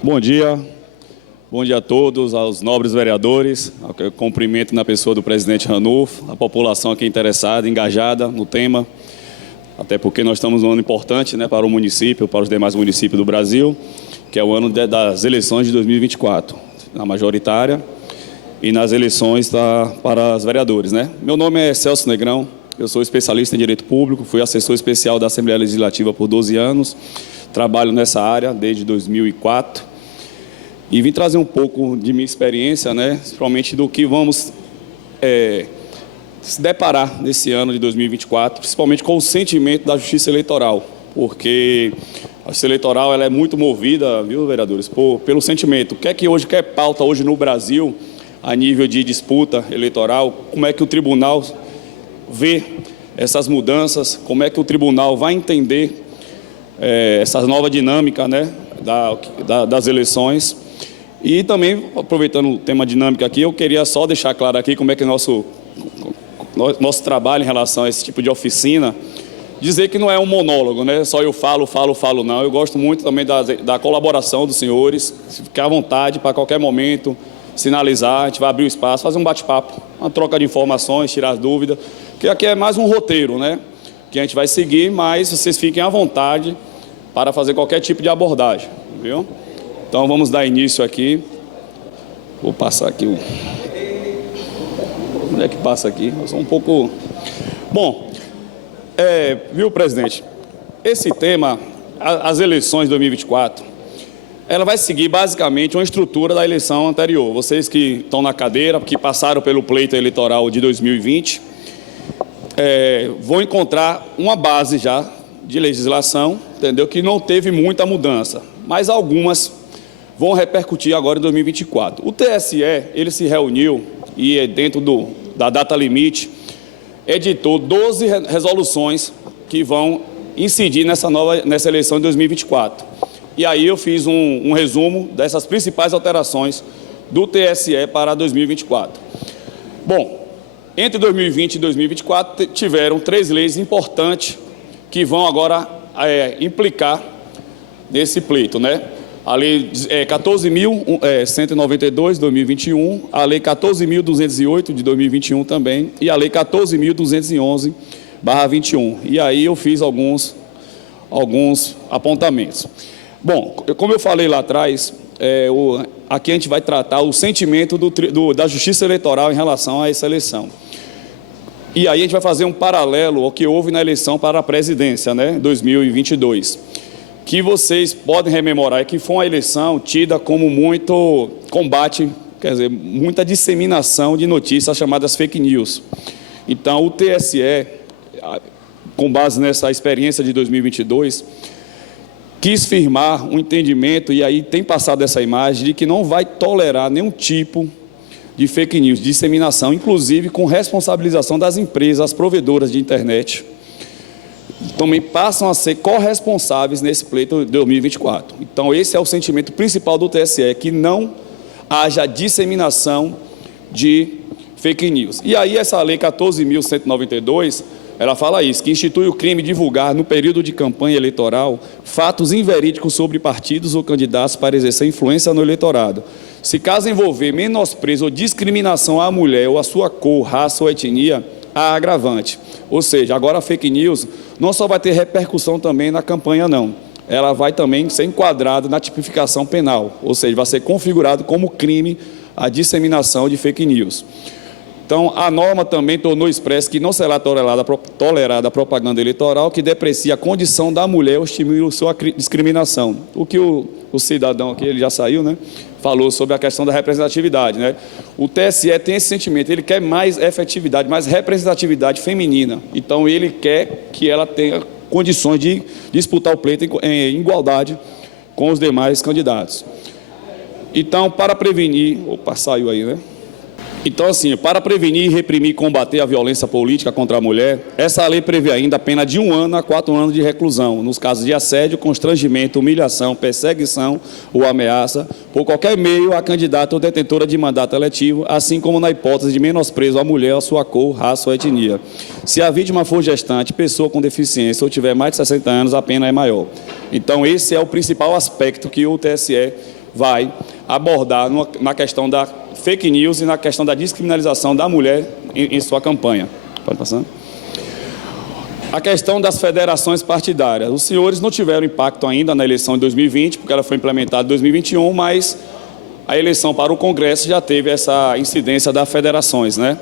Bom dia a todos, aos nobres vereadores, cumprimento na pessoa do presidente Ranulfo, a população aqui interessada, engajada no tema, até porque nós estamos num ano importante, né, para o município, para os demais municípios do Brasil, que é o ano das eleições de 2024, na majoritária e nas eleições para os vereadores, né? Meu nome é Celso Negrão, eu sou especialista em Direito Público, fui assessor especial da Assembleia Legislativa por 12 anos, trabalho nessa área desde 2004 e vim trazer um pouco de minha experiência, né, principalmente do que vamos se deparar nesse ano de 2024, principalmente com o sentimento da Justiça Eleitoral, porque a Justiça Eleitoral ela é muito movida, viu, vereadores, pelo sentimento. O que é que hoje quer pauta hoje no Brasil a nível de disputa eleitoral? Como é que o tribunal vê essas mudanças? Como é que o tribunal vai entender essa nova dinâmica, né, das eleições? E também, aproveitando o tema dinâmica aqui, eu queria só deixar claro aqui como é que nosso trabalho em relação a esse tipo de oficina, dizer que não é um monólogo, né? Só eu falo, não. Eu gosto muito também da colaboração dos senhores, ficar à vontade para qualquer momento sinalizar, a gente vai abrir o espaço, fazer um bate-papo, uma troca de informações, tirar as dúvidas, que aqui é mais um roteiro, né, que a gente vai seguir, mas vocês fiquem à vontade para fazer qualquer tipo de abordagem, viu? Então vamos dar início aqui. Vou passar aqui onde é que passa aqui? Eu sou um pouco... Bom, viu, presidente? Esse tema, as eleições de 2024, ela vai seguir basicamente uma estrutura da eleição anterior. Vocês que estão na cadeira, que passaram pelo pleito eleitoral de 2020, vão encontrar uma base já de legislação, entendeu? Que não teve muita mudança, mas algumas vão repercutir agora em 2024. O TSE, ele se reuniu e dentro da data limite, editou 12 resoluções que vão incidir nessa eleição de 2024. E aí eu fiz um resumo dessas principais alterações do TSE para 2024. Bom, entre 2020 e 2024 tiveram 3 leis importantes que vão agora implicar nesse pleito, né? A Lei 14.192 de 2021, a Lei 14.208 de 2021 também e a Lei 14.211/21. E aí eu fiz alguns apontamentos. Bom, como eu falei lá atrás, aqui a gente vai tratar o sentimento da Justiça Eleitoral em relação a essa eleição. E aí a gente vai fazer um paralelo ao que houve na eleição para a presidência, né, 2022. Que vocês podem rememorar que foi uma eleição tida como muito combate, quer dizer, muita disseminação de notícias chamadas fake news. Então, o TSE, com base nessa experiência de 2022, quis firmar um entendimento, e aí tem passado essa imagem, de que não vai tolerar nenhum tipo de fake news, de disseminação, inclusive com responsabilização das empresas, as provedoras de internet, também passam a ser corresponsáveis nesse pleito de 2024. Então, esse é o sentimento principal do TSE, que não haja disseminação de fake news. E aí essa Lei 14.192, ela fala isso, que institui o crime de divulgar, no período de campanha eleitoral, fatos inverídicos sobre partidos ou candidatos para exercer influência no eleitorado. Se caso envolver menosprezo ou discriminação à mulher ou à sua cor, raça ou etnia, há agravante. Ou seja, agora a fake news não só vai ter repercussão também na campanha, não. Ela vai também ser enquadrada na tipificação penal, ou seja, vai ser configurado como crime a disseminação de fake news. Então, a norma também tornou expresso que não será tolerada a propaganda eleitoral que deprecia a condição da mulher ou estimula sua discriminação. O que o cidadão aqui, ele já saiu, né, falou sobre a questão da representatividade, né? O TSE tem esse sentimento, ele quer mais efetividade, mais representatividade feminina. Então, ele quer que ela tenha condições de disputar o pleito em igualdade com os demais candidatos. Então, para prevenir... Opa, saiu aí, né? Então, assim, para prevenir, reprimir e combater a violência política contra a mulher, essa lei prevê ainda a pena de 1 ano a 4 anos de reclusão, nos casos de assédio, constrangimento, humilhação, perseguição ou ameaça, por qualquer meio a candidata ou detentora de mandato eletivo, assim como na hipótese de menosprezo à mulher, à sua cor, raça ou etnia. Se a vítima for gestante, pessoa com deficiência ou tiver mais de 60 anos, a pena é maior. Então, esse é o principal aspecto que o TSE vai abordar na questão da fake news e na questão da descriminalização da mulher em sua campanha. Pode passar? A questão das federações partidárias. Os senhores não tiveram impacto ainda na eleição de 2020, porque ela foi implementada em 2021, mas a eleição para o Congresso já teve essa incidência das federações, né?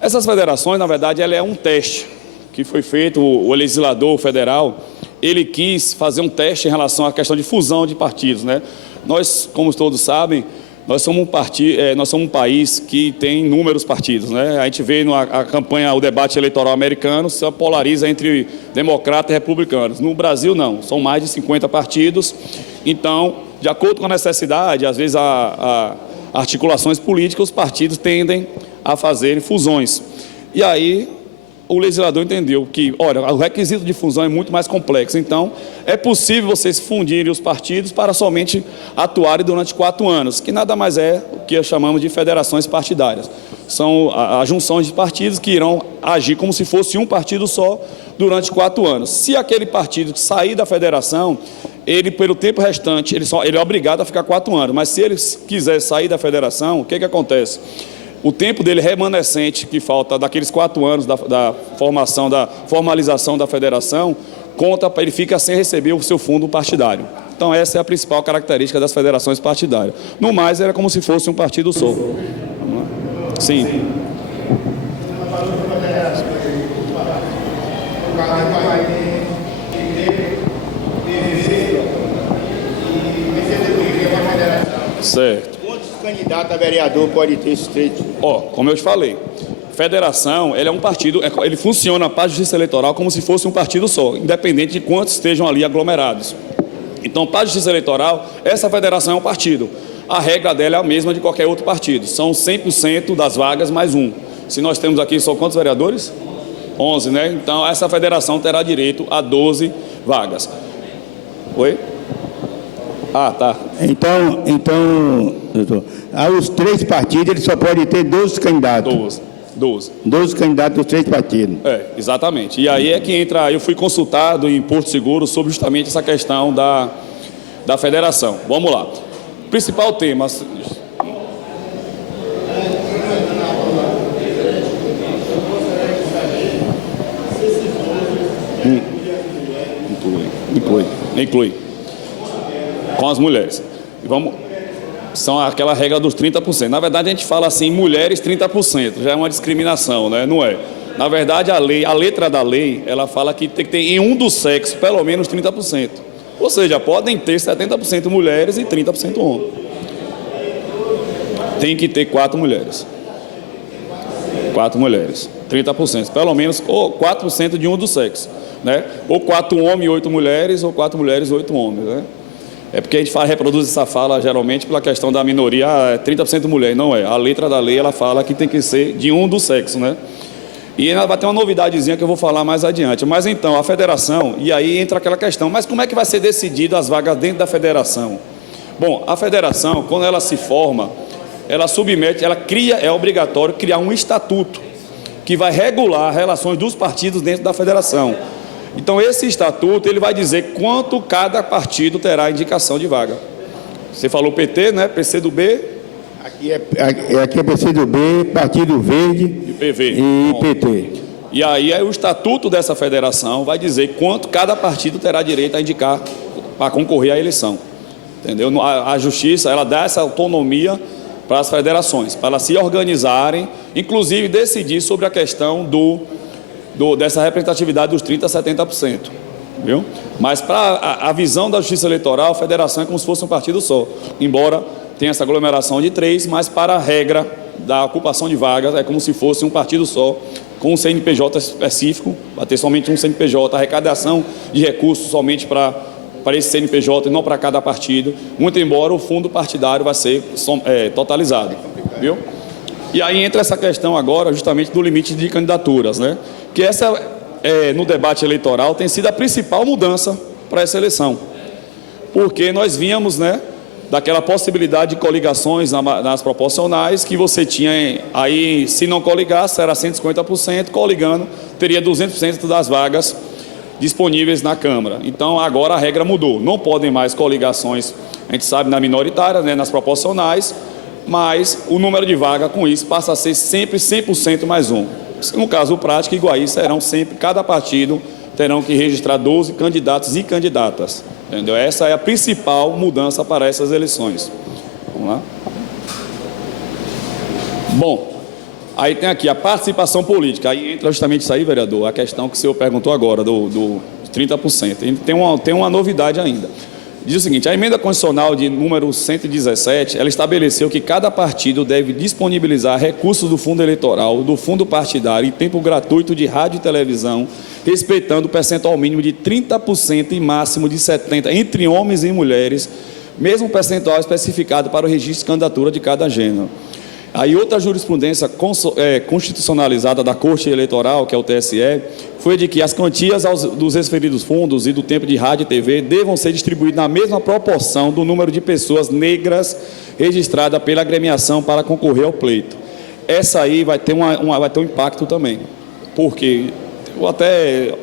Essas federações, na verdade, ela é um teste que foi feito, o legislador federal, ele quis fazer um teste em relação à questão de fusão de partidos, né? Nós, como todos sabem, nós somos um país que tem inúmeros partidos, né? A gente vê a campanha, o debate eleitoral americano, se polariza entre democratas e republicanos. No Brasil, não. São mais de 50 partidos. Então, de acordo com a necessidade, às vezes, articulações políticas, os partidos tendem a fazer fusões. E aí, o legislador entendeu que, olha, o requisito de fusão é muito mais complexo. Então, é possível vocês fundirem os partidos para somente atuarem durante 4 anos, que nada mais é o que chamamos de federações partidárias. São as junções de partidos que irão agir como se fosse um partido só durante 4 anos. Se aquele partido sair da federação, ele, pelo tempo restante, ele é obrigado a ficar 4 anos. Mas se ele quiser sair da federação, o que acontece? O tempo dele remanescente, que falta daqueles 4 anos da formalização da federação, conta para ele fica sem receber o seu fundo partidário. Então, essa é a principal característica das federações partidárias. No mais, era como se fosse um partido só. Sim. Certo. Quantos candidatos a vereador pode ter esse trecho? Como eu te falei, federação, ele é um partido, ele funciona para a Justiça Eleitoral como se fosse um partido só, independente de quantos estejam ali aglomerados. Então, para a Justiça Eleitoral, essa federação é um partido. A regra dela é a mesma de qualquer outro partido. São 100% das vagas mais um. Se nós temos aqui só quantos vereadores? 11, né? Então, essa federação terá direito a 12 vagas. Oi? Tá. Então, doutor, os 3 partidos, ele só pode ter 12 candidatos. 12 candidatos dos 3 partidos. Exatamente. E aí é que entra, eu fui consultado em Porto Seguro sobre justamente essa questão da federação. Vamos lá. Principal tema. Inclui. Com as mulheres. São aquela regra dos 30%. Na verdade, a gente fala assim, mulheres 30%, já é uma discriminação, né? Não é. Na verdade, a letra da lei, ela fala que tem que ter em um do sexo, pelo menos 30%. Ou seja, podem ter 70% mulheres e 30% homens. Tem que ter 4 mulheres. 4 mulheres. 30%. Pelo menos, ou 4% de um do sexo, né? Ou 4 homens e 8 mulheres, ou 4 mulheres e 8 homens, né? É porque a gente reproduz essa fala, geralmente, pela questão da minoria, 30% mulher, não é. A letra da lei, ela fala que tem que ser de um do sexo, né? E ainda vai ter uma novidadezinha que eu vou falar mais adiante. Mas, então, a federação, e aí entra aquela questão, mas como é que vai ser decidido as vagas dentro da federação? Bom, a federação, quando ela se forma, ela submete, ela cria, é obrigatório criar um estatuto que vai regular as relações dos partidos dentro da federação. Então, esse estatuto, ele vai dizer quanto cada partido terá indicação de vaga. Você falou PT, né? PCdoB. Aqui é PCdoB, Partido Verde e PV. E PT. E aí, o estatuto dessa federação vai dizer quanto cada partido terá direito a indicar para concorrer à eleição. Entendeu? A Justiça, ela dá essa autonomia para as federações, para elas se organizarem, inclusive decidir sobre a questão dessa representatividade dos 30% a 70%, viu? Mas para a visão da Justiça Eleitoral, a federação é como se fosse um partido só, embora tenha essa aglomeração de 3, mas para a regra da ocupação de vagas é como se fosse um partido só, com um CNPJ específico, vai ter somente um CNPJ, arrecadação de recursos somente para esse CNPJ e não para cada partido, muito embora o fundo partidário vai ser totalizado, viu? E aí entra essa questão agora justamente do limite de candidaturas, né? Que essa, no debate eleitoral, tem sido a principal mudança para essa eleição. Porque nós víamos, né, daquela possibilidade de coligações nas proporcionais, que você tinha aí, se não coligasse, era 150%, coligando, teria 200% das vagas disponíveis na Câmara. Então, agora a regra mudou. Não podem mais coligações a gente sabe, na minoritária, né, nas proporcionais, mas o número de vaga com isso passa a ser sempre 100% mais um. No caso prático, Iguaí serão sempre, cada partido terão que registrar 12 candidatos e candidatas. Entendeu? Essa é a principal mudança para essas eleições. Vamos lá. Bom, aí tem aqui a participação política. Aí entra justamente isso aí, vereador, a questão que o senhor perguntou agora, do 30%. E tem uma novidade ainda. Diz o seguinte: a emenda constitucional de número 117, ela estabeleceu que cada partido deve disponibilizar recursos do fundo eleitoral, do fundo partidário e tempo gratuito de rádio e televisão, respeitando o percentual mínimo de 30% e máximo de 70% entre homens e mulheres, mesmo percentual especificado para o registro de candidatura de cada gênero. Aí outra jurisprudência constitucionalizada da Corte Eleitoral, que é o TSE, foi de que as quantias dos referidos fundos e do tempo de rádio e TV devam ser distribuídos na mesma proporção do número de pessoas negras registradas pela agremiação para concorrer ao pleito. Essa aí vai ter um impacto também, porque eu até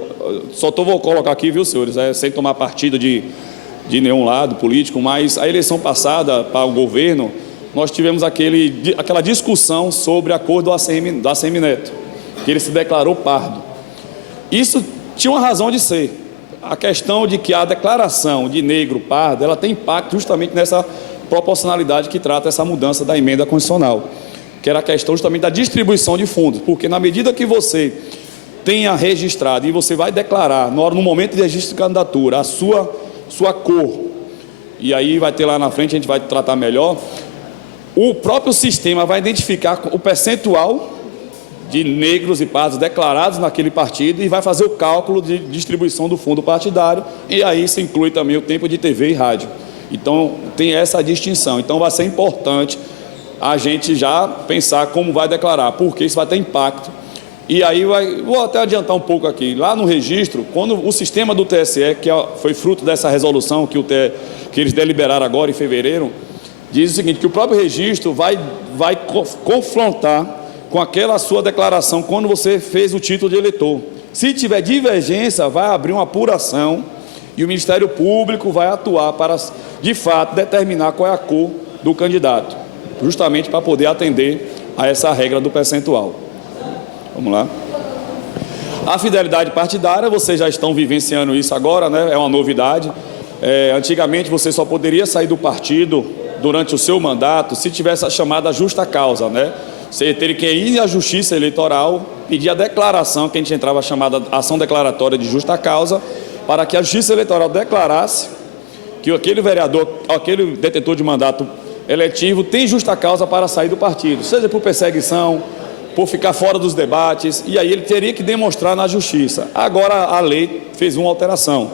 vou colocar aqui, viu, senhores, sem tomar partido de nenhum lado político, mas a eleição passada para o governo, nós tivemos aquela discussão sobre a cor do ACM Neto, que ele se declarou pardo. Isso tinha uma razão de ser. A questão de que a declaração de negro pardo, ela tem impacto justamente nessa proporcionalidade que trata essa mudança da emenda constitucional, que era a questão justamente da distribuição de fundos, porque na medida que você tenha registrado e você vai declarar, no momento de registro de candidatura, a sua cor, e aí vai ter lá na frente, a gente vai tratar melhor, o próprio sistema vai identificar o percentual de negros e pardos declarados naquele partido e vai fazer o cálculo de distribuição do fundo partidário, e aí se inclui também o tempo de TV e rádio. Então, tem essa distinção. Então, vai ser importante a gente já pensar como vai declarar, porque isso vai ter impacto. E aí, vou até adiantar um pouco aqui. Lá no registro, quando o sistema do TSE, que foi fruto dessa resolução que eles deliberaram agora em fevereiro, diz o seguinte, que o próprio registro vai confrontar com aquela sua declaração quando você fez o título de eleitor. Se tiver divergência, vai abrir uma apuração e o Ministério Público vai atuar para, de fato, determinar qual é a cor do candidato, justamente para poder atender a essa regra do percentual. Vamos lá. A fidelidade partidária, vocês já estão vivenciando isso agora, né? É uma novidade. Antigamente, você só poderia sair do partido durante o seu mandato se tivesse a chamada justa causa, né? Você teria que ir à Justiça Eleitoral, pedir a declaração, que a gente entrava chamada ação declaratória de justa causa, para que a Justiça Eleitoral declarasse que aquele vereador, aquele detentor de mandato eletivo tem justa causa para sair do partido, seja por perseguição, por ficar fora dos debates, e aí ele teria que demonstrar na Justiça. Agora a lei fez uma alteração.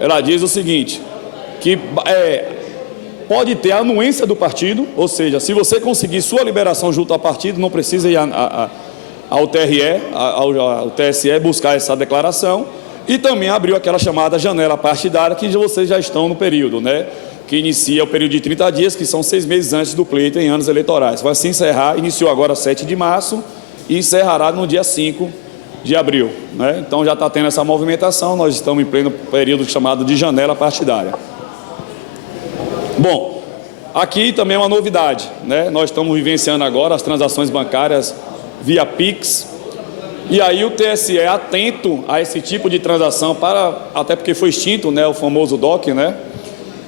Ela diz o seguinte, que pode ter a anuência do partido, ou seja, se você conseguir sua liberação junto ao partido, não precisa ir ao TSE buscar essa declaração, e também abriu aquela chamada janela partidária, que vocês já estão no período, né? Que inicia o período de 30 dias, que são 6 meses antes do pleito em anos eleitorais. Vai se encerrar, iniciou agora 7 de março e encerrará no dia 5 de abril, né? Então já está tendo essa movimentação, nós estamos em pleno período chamado de janela partidária. Bom, aqui também é uma novidade, né? Nós estamos vivenciando agora as transações bancárias via Pix, e aí o TSE é atento a esse tipo de transação, até porque foi extinto, né, o famoso DOC, né?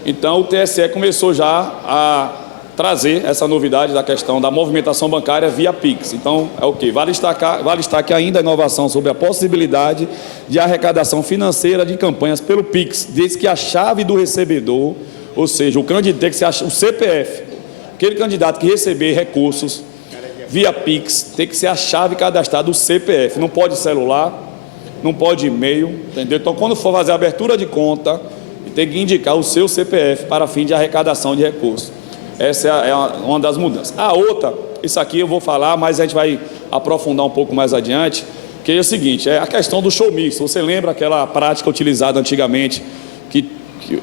Então o TSE começou já a trazer essa novidade da questão da movimentação bancária via Pix. Então é o quê? Vale destaque ainda a inovação sobre a possibilidade de arrecadação financeira de campanhas pelo Pix, desde que a chave do recebedor, ou seja, o candidato tem que ser o CPF, aquele candidato que receber recursos via Pix, tem que ser a chave cadastrada do CPF, não pode celular, não pode e-mail, entendeu? Então, quando for fazer a abertura de conta, tem que indicar o seu CPF para fim de arrecadação de recursos. Essa é uma das mudanças. A outra, isso aqui eu vou falar, mas a gente vai aprofundar um pouco mais adiante, que é o seguinte, é a questão do show mix. Você lembra aquela prática utilizada antigamente, que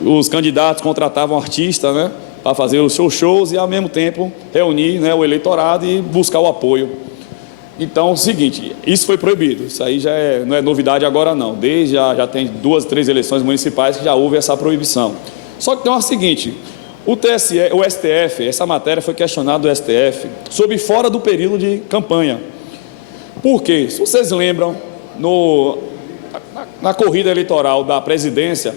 os candidatos contratavam artistas, né, para fazer os seus shows e, ao mesmo tempo, reunir, né, o eleitorado e buscar o apoio. Então, é o seguinte, isso foi proibido. Isso aí já não é novidade agora, não. Já tem 2, 3 eleições municipais que já houve essa proibição. Só que tem o seguinte, O TSE, o STF, essa matéria foi questionada do STF sobre fora do período de campanha. Por quê? Se vocês lembram, na corrida eleitoral da presidência,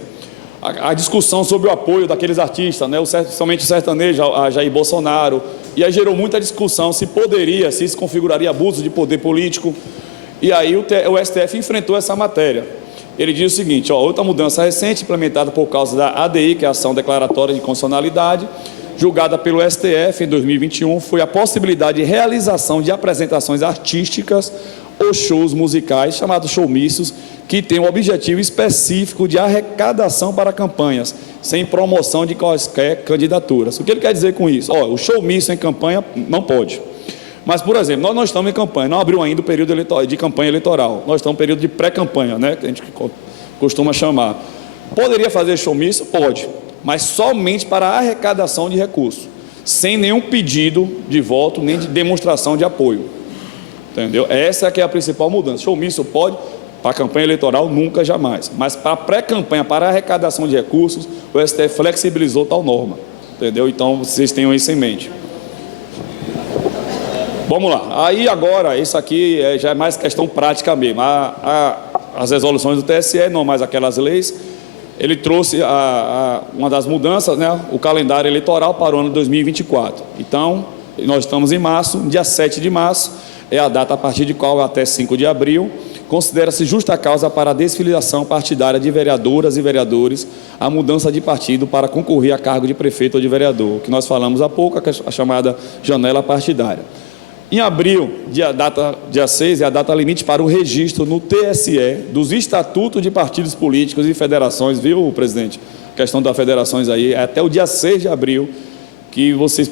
a discussão sobre o apoio daqueles artistas, né, somente o sertanejo, a Jair Bolsonaro, e aí gerou muita discussão se isso configuraria abuso de poder político, e aí o STF enfrentou essa matéria. Ele diz o seguinte, outra mudança recente implementada por causa da ADI, que é a Ação Declaratória de Constitucionalidade, julgada pelo STF em 2021, foi a possibilidade de realização de apresentações artísticas ou shows musicais, chamados showmícios, que têm um objetivo específico de arrecadação para campanhas, sem promoção de quaisquer candidaturas. O que ele quer dizer com isso? O showmício em campanha não pode. Mas, por exemplo, nós não estamos em campanha, não abriu ainda o período de campanha eleitoral. Nós estamos em período de pré-campanha, né, que a gente costuma chamar. Poderia fazer showmício? Pode, mas somente para a arrecadação de recursos, sem nenhum pedido de voto, nem de demonstração de apoio. Entendeu? Essa é que é a principal mudança. Showmício pode, para a campanha eleitoral, nunca, jamais. Mas para a pré-campanha, para a arrecadação de recursos, o STF flexibilizou tal norma. Entendeu? Então, vocês tenham isso em mente. Vamos lá. Aí agora, isso aqui já é mais questão prática mesmo. As resoluções do TSE, não mais aquelas leis, ele trouxe uma das mudanças, né, o calendário eleitoral para o ano de 2024. Então, nós estamos em março, dia 7 de março, é a data a partir de qual até 5 de abril, considera-se justa causa para a desfiliação partidária de vereadoras e vereadores, a mudança de partido para concorrer a cargo de prefeito ou de vereador, que nós falamos há pouco, a chamada janela partidária. Em abril, dia 6, é a data limite para o registro no TSE dos estatutos de partidos políticos e federações, viu, presidente? A questão das federações aí, é até o dia 6 de abril que vocês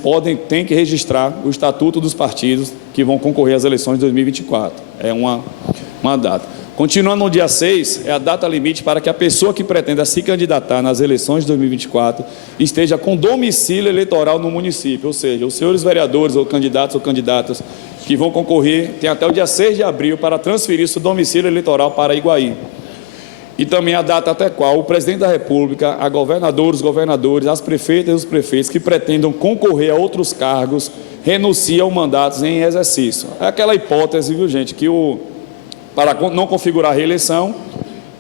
têm que registrar o estatuto dos partidos que vão concorrer às eleições de 2024. É uma data. Continuando no dia 6, é a data limite para que a pessoa que pretenda se candidatar nas eleições de 2024 esteja com domicílio eleitoral no município, ou seja, os senhores vereadores ou candidatas que vão concorrer têm até o dia 6 de abril para transferir seu domicílio eleitoral para Iguaí. E também a data até qual o presidente da República, a governadores, governadores, as prefeitas e os prefeitos que pretendam concorrer a outros cargos renunciam mandatos em exercício. É aquela hipótese, viu, gente, que para não configurar a reeleição,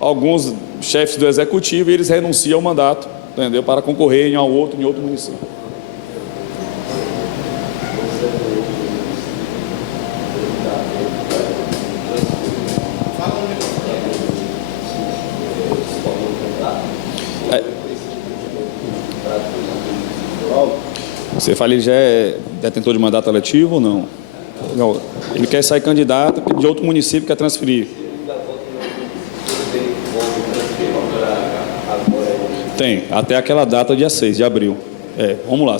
alguns chefes do executivo, eles renunciam ao mandato, entendeu? Para concorrer em outro município. Você fala, ele já é detentor de mandato eletivo ou não? Não, ele quer sair candidato de outro município, quer transferir. Tem, até aquela data, dia 6 de abril. Vamos lá,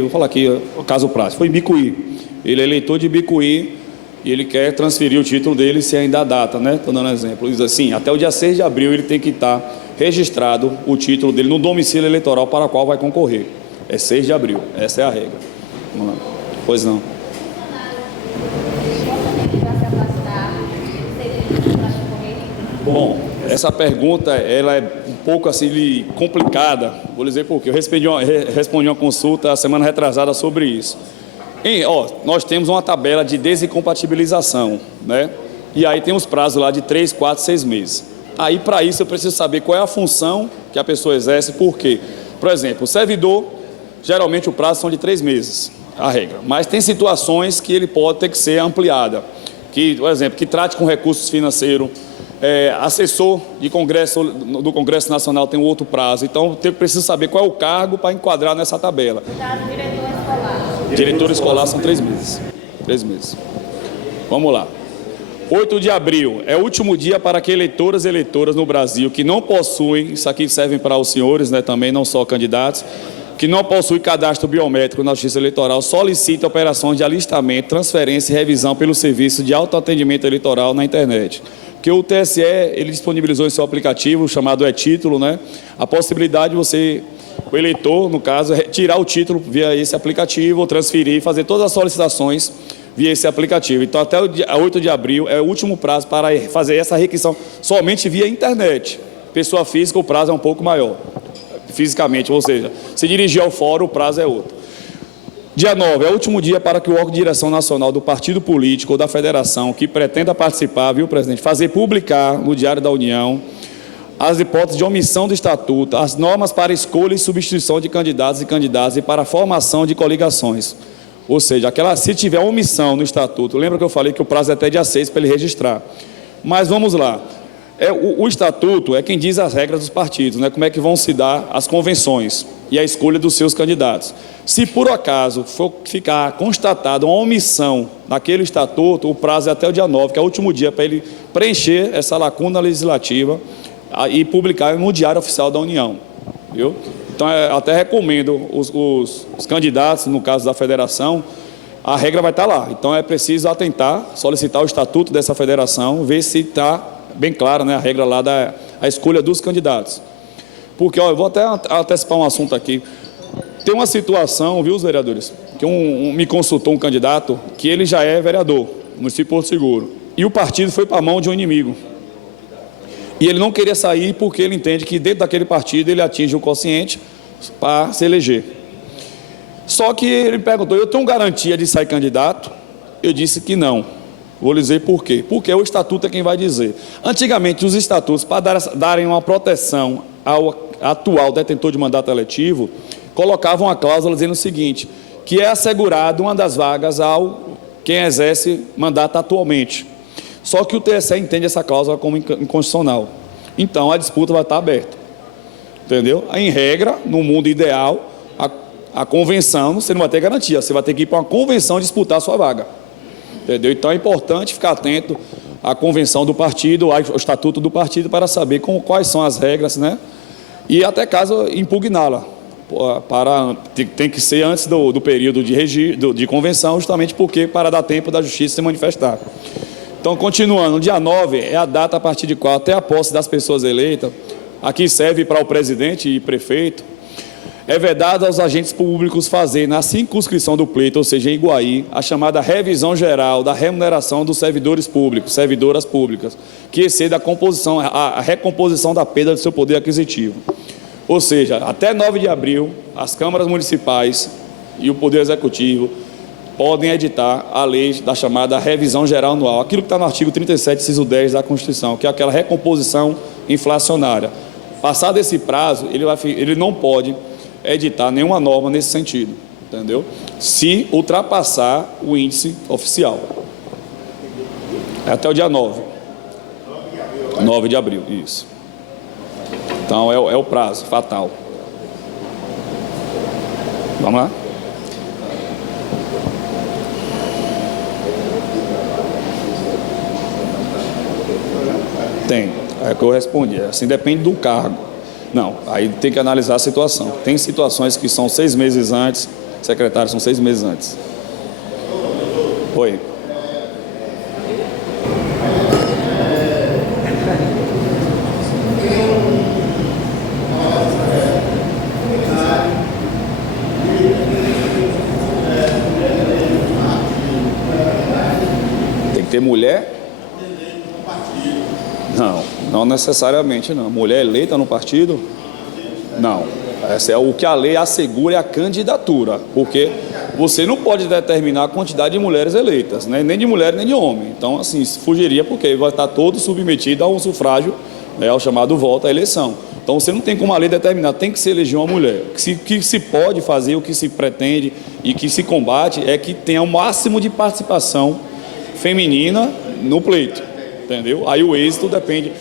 vou falar aqui, o caso prático, foi em Bicuí. Ele é eleitor de Bicuí e ele quer transferir o título dele se ainda há data, né? Estou dando um exemplo. Diz assim, até o dia 6 de abril ele tem que estar registrado o título dele no domicílio eleitoral para o qual vai concorrer. É 6 de abril, essa é a regra. Vamos lá. Pois não. Bom, essa pergunta ela é um pouco assim complicada, vou dizer por quê. Eu respondi uma consulta a semana retrasada sobre isso. Nós temos uma tabela de desincompatibilização, né? E aí tem os prazos lá de 3, 4, 6 meses. Aí, para isso, eu preciso saber qual é a função que a pessoa exerce, por quê? Por exemplo, o servidor, geralmente o prazo são de 3 meses, a regra. Mas tem situações que ele pode ter que ser ampliada. Por exemplo, que trate com recursos financeiros, assessor de do Congresso Nacional tem um outro prazo. Então, eu preciso saber qual é o cargo para enquadrar nessa tabela. Diretor escolar. Diretor escolar são 3 meses. 3 meses. Vamos lá. 8 de abril é o último dia para que eleitoras e eleitoras no Brasil que não possuem, isso aqui serve para os senhores, né, também, não só candidatos, que não possuem cadastro biométrico na Justiça Eleitoral, solicitem operações de alistamento, transferência e revisão pelo serviço de autoatendimento eleitoral na internet. Porque o TSE, ele disponibilizou em seu aplicativo, chamado e-título, né, a possibilidade de você, o eleitor, no caso, tirar o título via esse aplicativo, transferir, fazer todas as solicitações via esse aplicativo. Então, até o dia 8 de abril é o último prazo para fazer essa requisição somente via internet. Pessoa física, o prazo é um pouco maior. fisicamente, ou seja, se dirigir ao fórum, o prazo é outro. Dia 9 é o último dia para que o órgão de direção nacional do partido político ou da federação que pretenda participar, viu, presidente, fazer publicar no Diário da União as hipóteses de omissão do estatuto, as normas para escolha e substituição de candidatos e candidatas e para a formação de coligações. Ou seja, se tiver omissão no estatuto, lembra que eu falei que o prazo é até dia 6 para ele registrar. Mas vamos lá. O estatuto é quem diz as regras dos partidos, né? Como é que vão se dar as convenções e a escolha dos seus candidatos. Se por acaso for ficar constatada uma omissão naquele estatuto, o prazo é até o dia 9, que é o último dia para ele preencher essa lacuna legislativa e publicar no Diário Oficial da União. Viu? Então, até recomendo os candidatos, no caso da federação, a regra vai estar lá. Então, é preciso atentar, solicitar o estatuto dessa federação, ver se está bem clara, né, a regra lá da escolha dos candidatos. Porque, ó, eu vou até antecipar um assunto aqui. Tem uma situação, viu, os vereadores, que me consultou um candidato que ele já é vereador no município de Porto Seguro. E o partido foi para a mão de um inimigo. E ele não queria sair porque ele entende que dentro daquele partido ele atinge o quociente para se eleger. Só que ele perguntou, eu tenho garantia de sair candidato? Eu disse que não. Vou lhe dizer por quê. Porque o estatuto é quem vai dizer. Antigamente, os estatutos, para darem uma proteção ao atual detentor de mandato eletivo, colocavam a cláusula dizendo o seguinte, que é assegurado uma das vagas ao quem exerce mandato atualmente. Só que o TSE entende essa cláusula como inconstitucional. Então, a disputa vai estar aberta. Entendeu? Em regra, no mundo ideal, a convenção, você não vai ter garantia. Você vai ter que ir para uma convenção disputar a sua vaga. Entendeu? Então, é importante ficar atento à convenção do partido, ao estatuto do partido, para saber quais são as regras, né? E até caso impugná-la. Tem que ser antes do período de convenção, justamente porque para dar tempo da justiça se manifestar. Então, continuando, dia 9 é a data a partir de qual, até a posse das pessoas eleitas, aqui serve para o presidente e prefeito, é vedado aos agentes públicos fazer, na circunscrição do pleito, ou seja, em Iguaí, a chamada revisão geral da remuneração dos servidores públicos, servidoras públicas, que exceda a recomposição da perda do seu poder aquisitivo. Ou seja, até 9 de abril, as câmaras municipais e o Poder Executivo podem editar a lei da chamada revisão geral anual, aquilo que está no artigo 37, inciso 10 da Constituição, que é aquela recomposição inflacionária. Passado esse prazo, ele não pode editar nenhuma norma nesse sentido, entendeu? Se ultrapassar o índice oficial. É até o dia 9. 9 de abril, isso. Então, é o prazo fatal. Vamos lá? Tem. É o que eu respondi. Assim, depende do cargo. Não, aí tem que analisar a situação. Tem situações que são 6 meses antes, secretário, são 6 meses antes. Oi. Tem que ter mulher? Não necessariamente não. Mulher eleita no partido? Não. Essa é o que a lei assegura, é a candidatura, porque você não pode determinar a quantidade de mulheres eleitas, né? Nem de mulher nem de homem. Então, assim, fugiria porque vai estar todo submetido a um sufrágio, né, ao chamado voto à eleição. Então, você não tem como a lei determinar, tem que se eleger uma mulher. O que se pode fazer, o que se pretende e que se combate é que tenha o máximo de participação feminina no pleito, entendeu? Aí o êxito depende.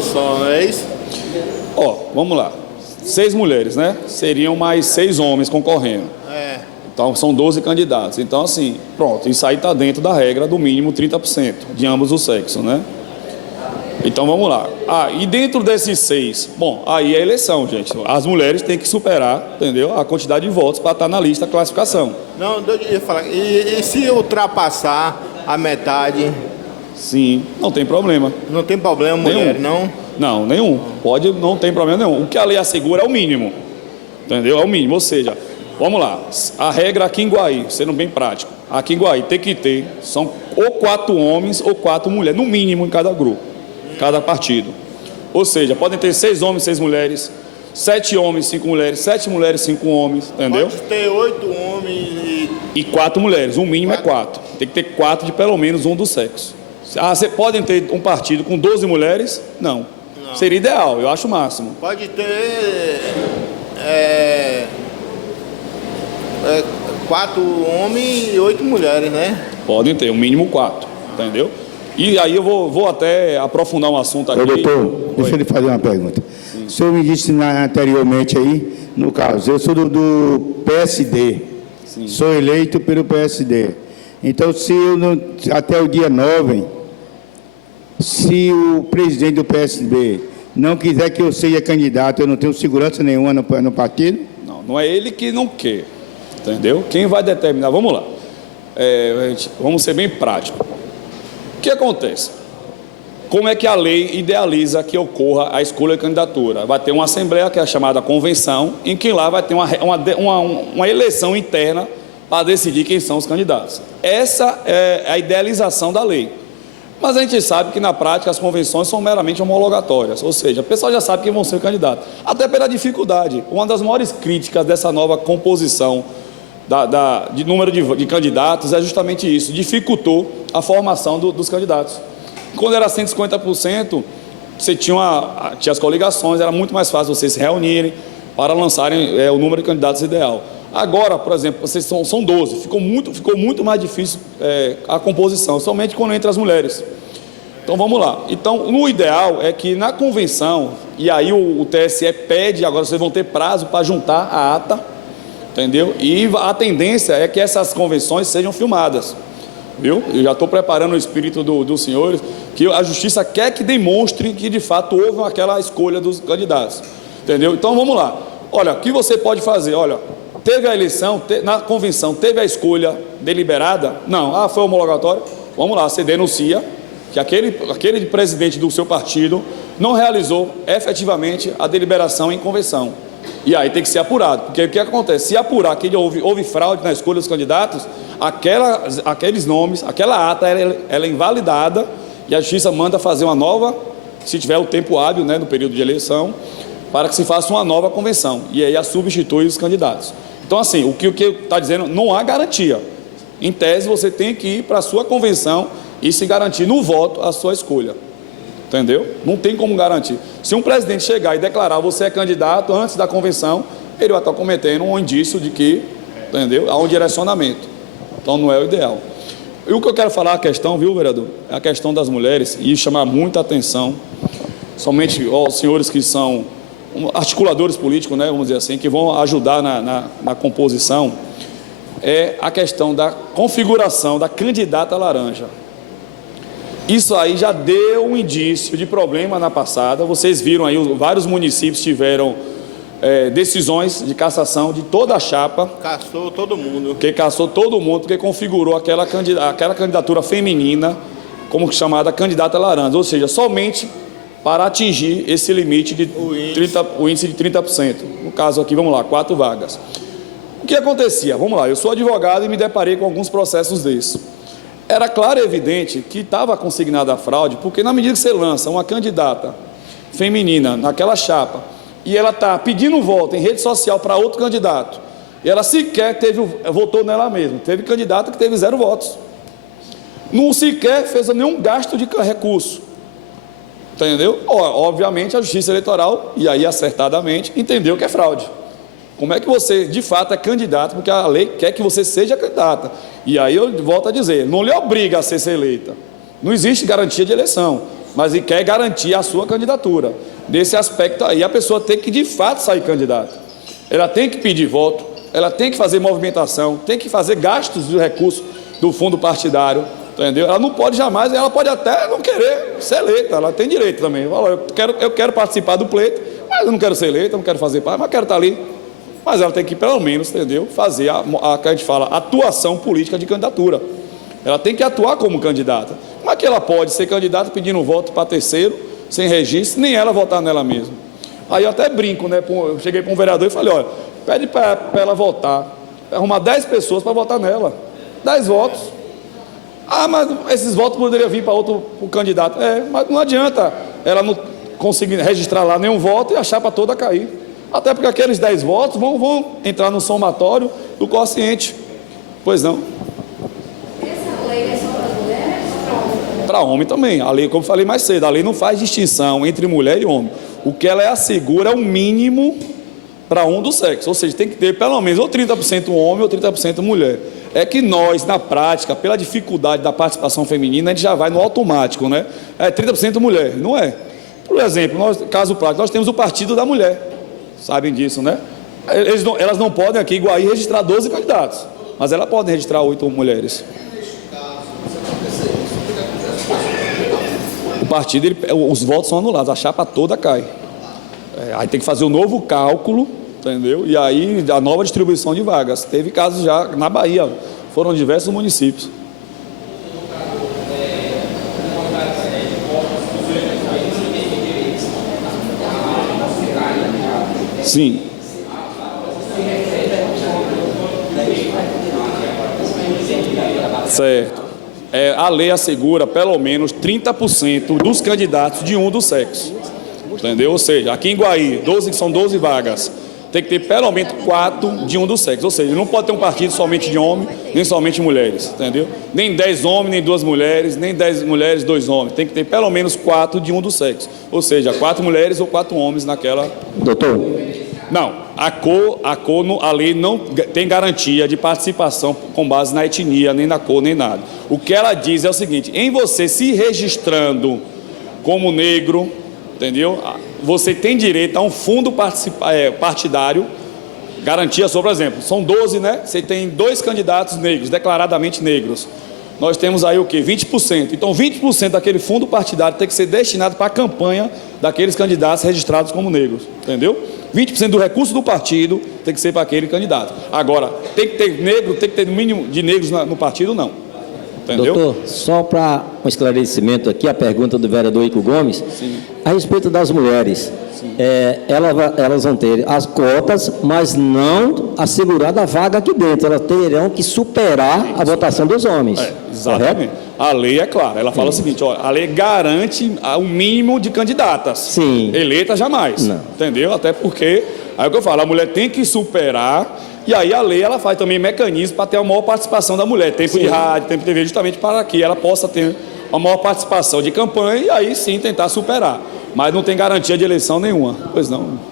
Só, não é isso? Ó, vamos lá. 6 mulheres, né? Seriam mais 6 homens concorrendo. É. Então, são 12 candidatos. Então, assim, pronto, isso aí está dentro da regra do mínimo 30% de ambos os sexos, né? Então, vamos lá. E dentro desses 6, bom, aí é a eleição, gente. As mulheres têm que superar, entendeu? A quantidade de votos para estar na lista da classificação. Não, eu ia falar. E se ultrapassar a metade? Sim, não tem problema. Não tem problema, mulher, Nenhum. não? Não, nenhum. Não tem problema nenhum. O que a lei assegura é o mínimo. Entendeu? É o mínimo. Ou seja, vamos lá. A regra aqui em Iguaí, sendo bem prático. aqui em Guaí, tem que ter, são ou 4 homens ou 4 mulheres, no mínimo em cada grupo, cada partido. Ou seja, podem ter 6 homens, 6 mulheres, 7 homens, 5 mulheres, 7 mulheres, 5 homens, entendeu? Pode ter 8 homens E 4 mulheres, o mínimo é 4. Tem que ter 4 de pelo menos um do sexo. Você podem ter um partido com 12 mulheres? Não. Seria ideal, eu acho o máximo. Pode ter 4 homens e 8 mulheres, né? Podem ter, o mínimo 4, entendeu? E aí eu vou até aprofundar um assunto aqui. Ô, doutor, deixa eu lhe fazer uma pergunta. O senhor me disse anteriormente aí, no caso, eu sou do PSD, sou eleito pelo PSD. Então, se eu não, até o dia 9, se o presidente do PSB não quiser que eu seja candidato, eu não tenho segurança nenhuma no partido? Não é ele que não quer, entendeu? Quem vai determinar? Vamos lá. Vamos ser bem práticos. O que acontece? Como é que a lei idealiza que ocorra a escolha de candidatura? Vai ter uma assembleia, que é a chamada convenção, em que lá vai ter uma eleição interna para decidir quem são os candidatos. Essa é a idealização da lei. Mas a gente sabe que, na prática, as convenções são meramente homologatórias, ou seja, o pessoal já sabe quem vão ser candidatos, até pela dificuldade. Uma das maiores críticas dessa nova composição de número de candidatos é justamente isso, dificultou a formação dos candidatos. Quando era 150%, você tinha as coligações, era muito mais fácil vocês se reunirem para lançarem o número de candidatos ideal. Agora, por exemplo, vocês são 12, ficou muito mais difícil a composição, somente quando entra as mulheres. Então vamos lá. Então, no ideal é que na convenção, e aí o TSE pede, agora vocês vão ter prazo para juntar a ata, entendeu? E a tendência é que essas convenções sejam filmadas, viu? Eu já estou preparando o espírito dos senhores, que a justiça quer que demonstre que de fato houve aquela escolha dos candidatos, entendeu? Então vamos lá. Olha, o que você pode fazer? Olha, teve a eleição, na convenção, teve a escolha deliberada? Não. Foi homologatório? Vamos lá, você denuncia que aquele presidente do seu partido não realizou efetivamente a deliberação em convenção. E aí tem que ser apurado, porque o que acontece? Se apurar que houve fraude na escolha dos candidatos, aqueles nomes, aquela ata, ela é invalidada e a justiça manda fazer uma nova, se tiver o tempo hábil, né, no período de eleição, para que se faça uma nova convenção, e aí a substitui os candidatos. Então, assim, o que está dizendo, não há garantia. Em tese, você tem que ir para a sua convenção e se garantir no voto a sua escolha. Entendeu? Não tem como garantir. Se um presidente chegar e declarar você é candidato antes da convenção, ele vai estar cometendo um indício de que, entendeu? Há um direcionamento. Então, não é o ideal. E o que eu quero falar, a questão, viu, vereador? É a questão das mulheres e chamar muita atenção, somente aos senhores que são articuladores políticos, né, vamos dizer assim, que vão ajudar na composição, é a questão da configuração da candidata laranja. Isso aí já deu um indício de problema na passada. Vocês viram aí, vários municípios tiveram decisões de cassação de toda a chapa. Caçou todo mundo. Caçou todo mundo, porque configurou aquela candidatura feminina como chamada candidata laranja, ou seja, somente para atingir esse limite de o índice de 30%. No caso aqui, vamos lá, 4 vagas. O que acontecia? Vamos lá, eu sou advogado e me deparei com alguns processos desses. Era claro e evidente que estava consignada a fraude, porque na medida que você lança uma candidata feminina naquela chapa, e ela está pedindo voto em rede social para outro candidato, e ela sequer votou nela mesma. Teve candidata que teve 0 votos. Não sequer fez nenhum gasto de recurso. Entendeu? Obviamente a Justiça Eleitoral, e aí acertadamente, entendeu que é fraude. Como é que você, de fato, é candidato, porque a lei quer que você seja candidata. E aí eu volto a dizer, não lhe obriga a ser eleita. Não existe garantia de eleição, mas ele quer garantir a sua candidatura. Nesse aspecto aí, a pessoa tem que, de fato, sair candidata. Ela tem que pedir voto, ela tem que fazer movimentação, tem que fazer gastos de recursos do fundo partidário, entendeu? Ela não pode jamais, ela pode até não querer ser eleita, ela tem direito também. Eu quero participar do pleito, mas eu não quero ser eleita, não quero fazer parte, mas quero estar ali. Mas ela tem que, pelo menos, entendeu? Fazer que a gente fala, atuação política de candidatura. Ela tem que atuar como candidata. Como é que ela pode ser candidata pedindo voto para terceiro, sem registro, nem ela votar nela mesma? Aí eu até brinco, né? Eu cheguei para um vereador e falei, olha, pede para ela votar, arrumar 10 pessoas para votar nela. 10 votos. Ah, mas esses votos poderiam vir para outro pro candidato. Mas não adianta ela não conseguir registrar lá nenhum voto e a chapa toda cair. Até porque aqueles 10 votos vão entrar no somatório do quociente. Pois não. Essa lei é só para as mulheres ou para homens? Para homem também. A lei, como eu falei mais cedo, a lei não faz distinção entre mulher e homem. O que ela assegura é o mínimo para um dos sexos. Ou seja, tem que ter pelo menos ou 30% homem ou 30% mulher. É que nós, na prática, pela dificuldade da participação feminina, a gente já vai no automático, né? 30% mulher, não é? Por exemplo, caso prático, nós temos o Partido da Mulher. Sabem disso, né? Elas não podem aqui, igual aí, registrar 12 candidatos. Mas elas podem registrar 8 mulheres. O partido, os votos são anulados, a chapa toda cai. Aí tem que fazer um novo cálculo, entendeu? E aí a nova distribuição de vagas. Teve casos já na Bahia, foram diversos municípios. Sim. Certo. A lei assegura pelo menos 30% dos candidatos de um dos sexos. Entendeu? Ou seja, aqui em Guaí, são 12 vagas. Tem que ter pelo menos 4 de um dos sexos. Ou seja, não pode ter um partido somente de homens, nem somente mulheres. Entendeu? Nem 10 homens, nem 2 mulheres, nem 10 mulheres, 2 homens. Tem que ter pelo menos 4 de um dos sexos. Ou seja, 4 mulheres ou 4 homens naquela. Doutor? Não, a lei não tem garantia de participação com base na etnia, nem na cor, nem nada. O que ela diz é o seguinte: em você se registrando como negro, entendeu? Você tem direito a um fundo partidário, garantia sobre, por exemplo, são 12, né? Você tem 2 candidatos negros, declaradamente negros. Nós temos aí o quê? 20%. Então, 20% daquele fundo partidário tem que ser destinado para a campanha daqueles candidatos registrados como negros, entendeu? 20% do recurso do partido tem que ser para aquele candidato. Agora, tem que ter negro, tem que ter mínimo de negros no partido, não. Entendeu? Doutor, só para um esclarecimento aqui, a pergunta do vereador Ico Gomes, Sim. a respeito das mulheres, elas vão ter as cotas, mas não assegurada a vaga aqui dentro, elas terão que superar a votação dos homens. Exatamente. Correto? A lei é clara, ela fala o seguinte: olha, a lei garante o mínimo de candidatas. Sim. Eleita jamais. Não. Entendeu? Até porque, aí é o que eu falo, a mulher tem que superar. E aí a lei ela faz também mecanismos para ter uma maior participação da mulher, tempo de rádio, tempo de TV, justamente para que ela possa ter uma maior participação de campanha e aí sim tentar superar. Mas não tem garantia de eleição nenhuma. Pois não.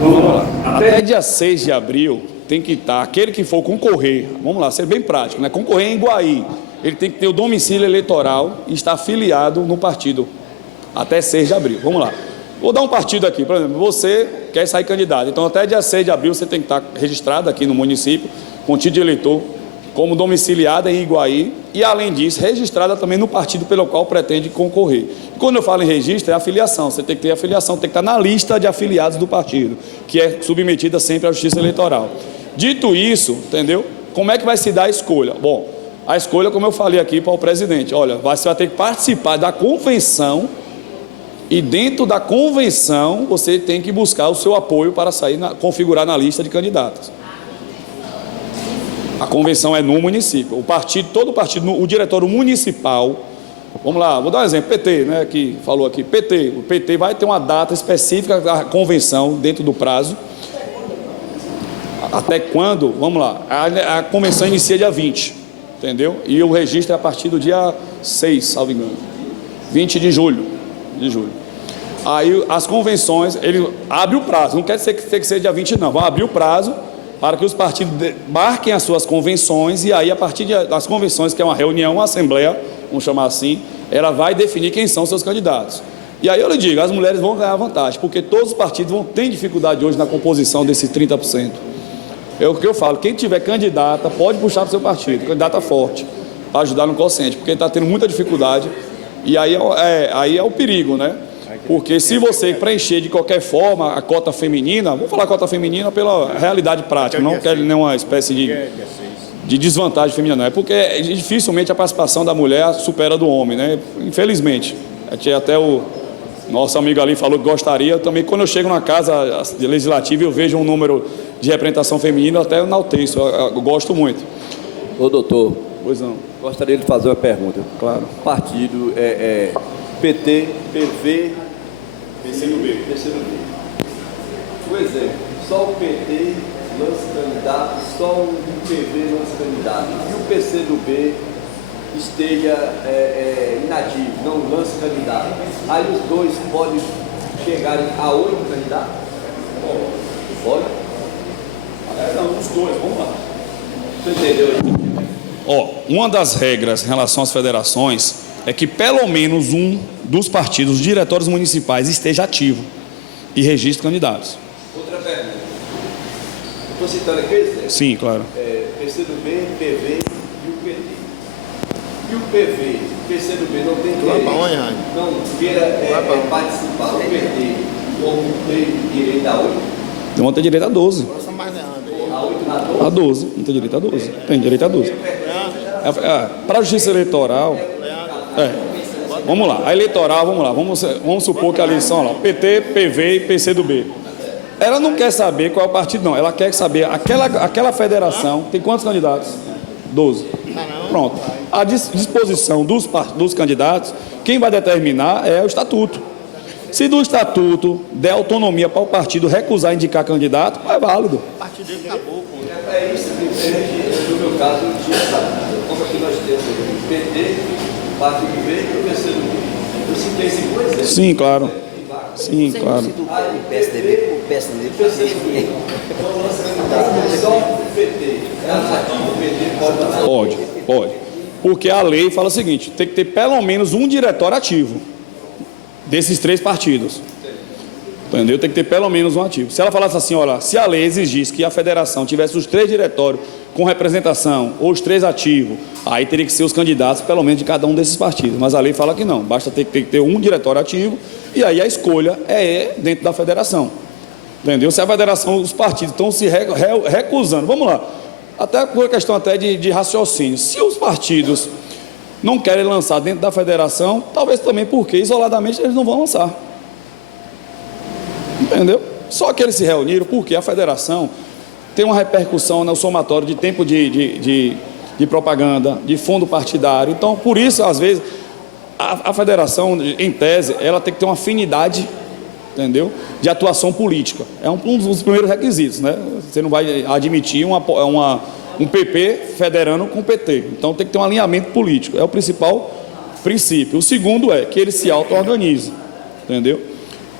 Vamos lá. Até dia 6 de abril tem que estar, aquele que for concorrer, vamos lá, ser bem prático, né? Concorrer em Guaí, ele tem que ter o domicílio eleitoral e estar afiliado no partido até 6 de abril. Vamos lá. Vou dar um partido aqui, por exemplo, você quer sair candidato, então até dia 6 de abril você tem que estar registrado aqui no município, com título de eleitor, como domiciliada em Iguaí e, além disso, registrada também no partido pelo qual pretende concorrer. E quando eu falo em registro, é afiliação. Você tem que ter afiliação, tem que estar na lista de afiliados do partido, que é submetida sempre à Justiça Eleitoral. Dito isso, entendeu? Como é que vai se dar a escolha? Bom, a escolha, como eu falei aqui para o presidente, olha, você vai ter que participar da convenção e dentro da convenção você tem que buscar o seu apoio para sair, configurar na lista de candidatos. A convenção é no município. O partido, todo partido, o diretório municipal, vamos lá, vou dar um exemplo, PT, né, que falou aqui, o PT vai ter uma data específica da convenção dentro do prazo. Até quando? Vamos lá, a convenção inicia dia 20, entendeu? E o registro é a partir do dia 6, salvo engano, 20 de julho. Aí as convenções, ele abre o prazo, não quer dizer que tem que ser dia 20 não, vai abrir o prazo para que os partidos marquem as suas convenções e aí a partir das convenções, que é uma reunião, uma assembleia, vamos chamar assim, ela vai definir quem são seus candidatos. E aí eu lhe digo, as mulheres vão ganhar vantagem, porque todos os partidos vão ter dificuldade hoje na composição desses 30%. É o que eu falo, quem tiver candidata pode puxar para o seu partido, candidata forte, para ajudar no quociente, porque está tendo muita dificuldade e aí é o perigo, né? Porque se você preencher de qualquer forma a cota feminina, vou falar cota feminina pela realidade prática, não quero nenhuma espécie de desvantagem feminina, não. É porque dificilmente a participação da mulher supera a do homem, né? Infelizmente. Até o nosso amigo ali falou que gostaria. Também, quando eu chego na casa legislativa e eu vejo um número de representação feminina, eu até enalteço, eu gosto muito. Ô, doutor, Pois não. gostaria de fazer uma pergunta. Claro. Partido PT, PV, PCdoB. Por exemplo, só o PT lança candidato, só o PV lança candidato, e o PCdoB esteja inativo, não lança candidato. Aí os dois podem chegarem a 8 candidatos? Pode? Não, os dois, vamos lá. Você entendeu? Uma das regras em relação às federações é que pelo menos um dos partidos, diretórios municipais, esteja ativo e registre candidatos. Outra pergunta. Estou citando aqui exemplo. Sim, claro. PCdoB, PV e o PT. E o PV, o PCdoB não tem interesse, não queira participar, o PT, como tem direito a 8? Não tem direito a 12. A 8 na 12? A 12. Não tem direito a 12. Tem direito a 12. Para a justiça eleitoral, vamos lá, a eleitoral, vamos lá, vamos supor que a eleição lá, PT, PV e PCdoB. Ela não quer saber qual é o partido, não. Ela quer saber, aquela federação tem quantos candidatos? 12. Pronto. A disposição dos candidatos, quem vai determinar é o estatuto. Se do estatuto der autonomia para o partido recusar indicar candidato, é válido. O partido dele acabou, pô. É isso que diferente no meu caso de estatuto. Como aqui nós temos o PT, o Partido Verde e o PCdoB. Eu citei esse por exemplo. Sim, claro. Sim, claro. O PSDB, o PSD. Só o PT. O PT pode lançar. Pode. Porque a lei fala o seguinte, tem que ter pelo menos um diretório ativo desses 3 partidos. Entendeu? Tem que ter pelo menos um ativo. Se ela falasse assim, olha, se a lei exigisse que a federação tivesse os 3 diretórios com representação, ou os 3 ativos, aí teria que ser os candidatos, pelo menos, de cada um desses partidos. Mas a lei fala que não, basta ter que ter um diretório ativo, e aí a escolha é dentro da federação. Entendeu? Se a federação, os partidos estão se recusando, vamos lá, até por questão até de raciocínio, se os partidos não querem lançar dentro da federação, talvez também porque isoladamente eles não vão lançar. Entendeu? Só que eles se reuniram porque a federação tem uma repercussão no somatório de tempo de propaganda, de fundo partidário. Então, por isso, às vezes, a federação, em tese, ela tem que ter uma afinidade, entendeu? De atuação política. É um dos primeiros requisitos, né? Você não vai admitir um PP federando com o PT. Então, tem que ter um alinhamento político. É o principal princípio. O segundo é que ele se auto-organize, entendeu?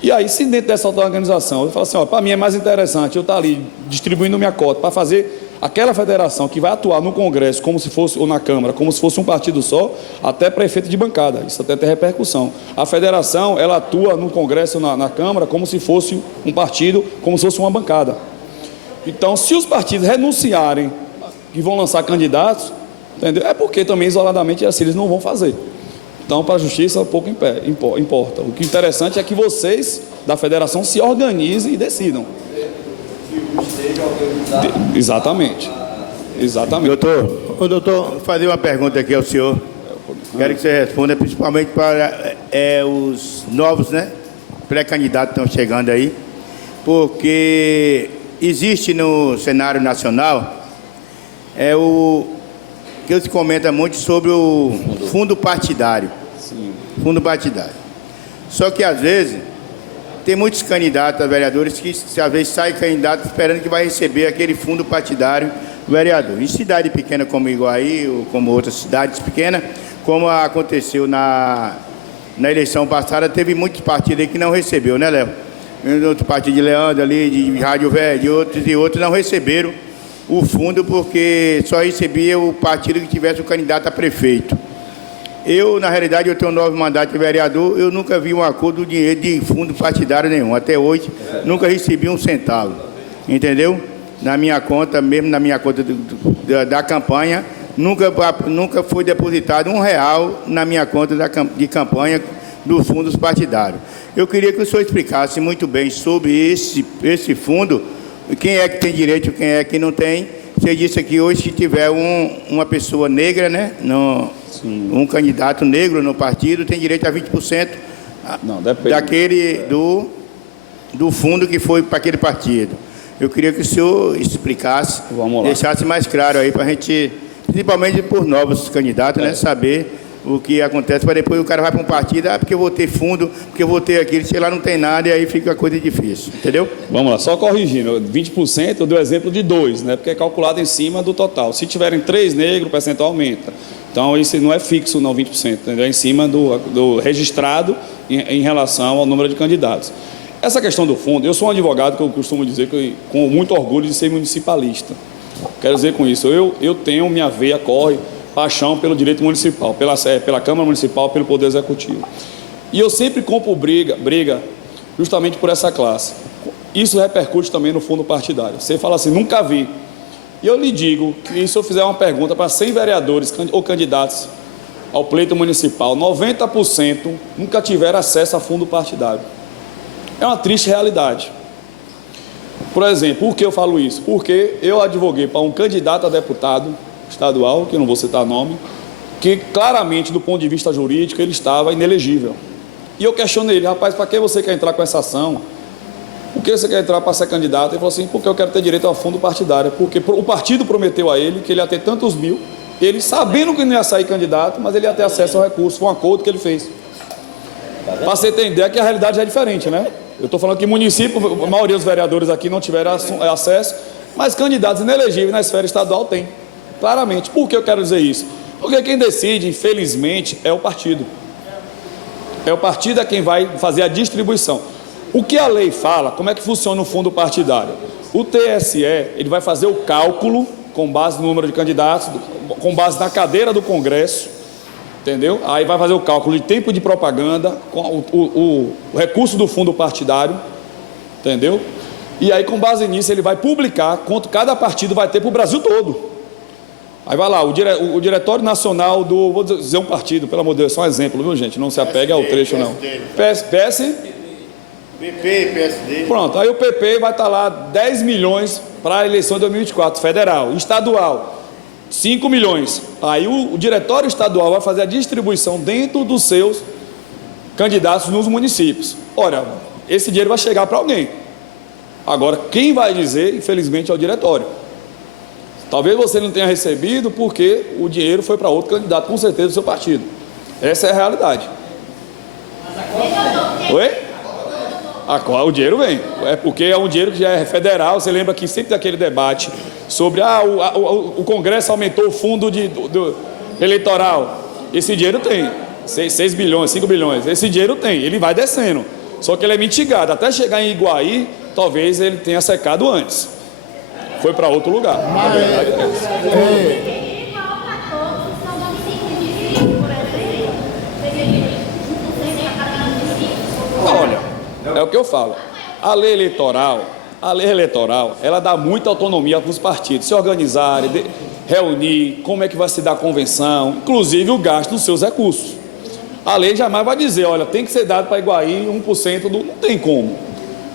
E aí, se dentro dessa auto-organização, eu falo assim, ó, para mim é mais interessante eu estar ali distribuindo minha cota para fazer aquela federação que vai atuar no Congresso como se fosse, ou na Câmara, como se fosse um partido só, até prefeito de bancada. Isso até tem repercussão. A federação, ela atua no Congresso, na Câmara, como se fosse um partido, como se fosse uma bancada. Então, se os partidos renunciarem e vão lançar candidatos, entendeu? É porque também, isoladamente, assim, eles não vão fazer. Então, para a justiça, pouco importa. O que é interessante é que vocês, da federação, se organizem e decidam. Exatamente. Doutor, vou fazer uma pergunta aqui ao senhor. Quero que você responda, principalmente para os novos, né, pré-candidatos que estão chegando aí, porque existe no cenário nacional o que se comenta muito sobre o fundo partidário. Sim. Fundo partidário. Só que, às vezes, tem muitos candidatos a vereadores que, às vezes, saem candidato esperando que vai receber aquele fundo partidário do vereador. Em cidade pequena como Iguaí, ou como outras cidades pequenas, como aconteceu na eleição passada, teve muitos partidos aí que não recebeu, né, Léo? Outro partido de Leandro ali, de Rádio Velho, e outros não receberam o fundo porque só recebia o partido que tivesse o candidato a prefeito. Eu, na realidade, eu tenho 9 mandatos de vereador, eu nunca vi um acordo de fundo partidário nenhum. Até hoje, nunca recebi um centavo. Entendeu? Na minha conta, mesmo na minha conta da campanha, nunca foi depositado R$1 na minha conta de campanha dos fundos partidários. Eu queria que o senhor explicasse muito bem sobre esse fundo, quem é que tem direito e quem é que não tem. Você disse aqui hoje que tiver uma pessoa negra, né, um candidato negro no partido, tem direito a 20% Não, depende. daquele do fundo que foi para aquele partido. Eu queria que o senhor explicasse, Vamos lá. deixasse mais claro aí para a gente, principalmente por novos candidatos, né, saber o que acontece, para depois o cara vai para um partido, porque eu vou ter fundo, porque eu vou ter aquilo, sei lá, não tem nada, e aí fica a coisa difícil, entendeu? Vamos lá, só corrigindo, 20% eu dei o exemplo de 2, né? Porque é calculado em cima do total. Se tiverem 3 negros, o percentual aumenta. Então, isso não é fixo, não, 20%, entendeu? É em cima do registrado em relação ao número de candidatos. Essa questão do fundo, eu sou um advogado que eu costumo dizer que, com muito orgulho de ser municipalista. Quero dizer com isso, eu tenho minha veia, corre, paixão pelo direito municipal, pela Câmara Municipal, pelo Poder Executivo. E eu sempre compro briga justamente por essa classe. Isso repercute também no fundo partidário. Você fala assim, nunca vi. E eu lhe digo que se eu fizer uma pergunta para 100 vereadores ou candidatos ao pleito municipal, 90% nunca tiveram acesso a fundo partidário. É uma triste realidade. Por exemplo, por que eu falo isso? Porque eu advoguei para um candidato a deputado estadual, que eu não vou citar nome, que claramente, do ponto de vista jurídico, ele estava inelegível. E eu questionei ele, rapaz, para que você quer entrar com essa ação? Por que você quer entrar para ser candidato? Ele falou assim, porque eu quero ter direito ao fundo partidário, porque o partido prometeu a ele que ele ia ter tantos mil, ele sabendo que não ia sair candidato, mas ele ia ter acesso ao recurso, foi um acordo que ele fez. Para você entender que a realidade já é diferente, né? Eu estou falando que município, a maioria dos vereadores aqui não tiveram acesso, mas candidatos inelegíveis na esfera estadual tem. Claramente. Por que eu quero dizer isso? Porque quem decide, infelizmente, é o partido. É o partido quem vai fazer a distribuição. O que a lei fala, como é que funciona o fundo partidário? O TSE, ele vai fazer o cálculo com base no número de candidatos, com base na cadeira do Congresso, entendeu? Aí vai fazer o cálculo de tempo de propaganda, com o recurso do fundo partidário, entendeu? E aí, com base nisso, ele vai publicar quanto cada partido vai ter para o Brasil todo. Aí vai lá, o Diretório Nacional do... Vou dizer um partido, pelo amor de Deus, só um exemplo, viu, gente? Não se apegue ao trecho, não. PP, PSD. Pronto, aí o PP vai estar lá 10 milhões para a eleição de 2024, federal. Estadual, 5 milhões. Aí o Diretório Estadual vai fazer a distribuição dentro dos seus candidatos nos municípios. Ora, esse dinheiro vai chegar para alguém. Agora, quem vai dizer, infelizmente, é o Diretório. Talvez você não tenha recebido porque o dinheiro foi para outro candidato, com certeza, do seu partido. Essa é a realidade. Oi? O dinheiro vem. É porque é um dinheiro que já é federal. Você lembra que sempre daquele debate sobre o Congresso aumentou o fundo eleitoral. Esse dinheiro tem. 6 bilhões, 5 bilhões. Esse dinheiro tem. Ele vai descendo. Só que ele é mitigado. Até chegar em Iguaí, talvez ele tenha secado antes. Foi para outro lugar. Olha, é o que eu falo. A lei eleitoral, ela dá muita autonomia para os partidos se organizarem, reunir, como é que vai se dar a convenção, inclusive o gasto dos seus recursos. A lei jamais vai dizer, olha, tem que ser dado para Iguaí 1% do... Não tem como.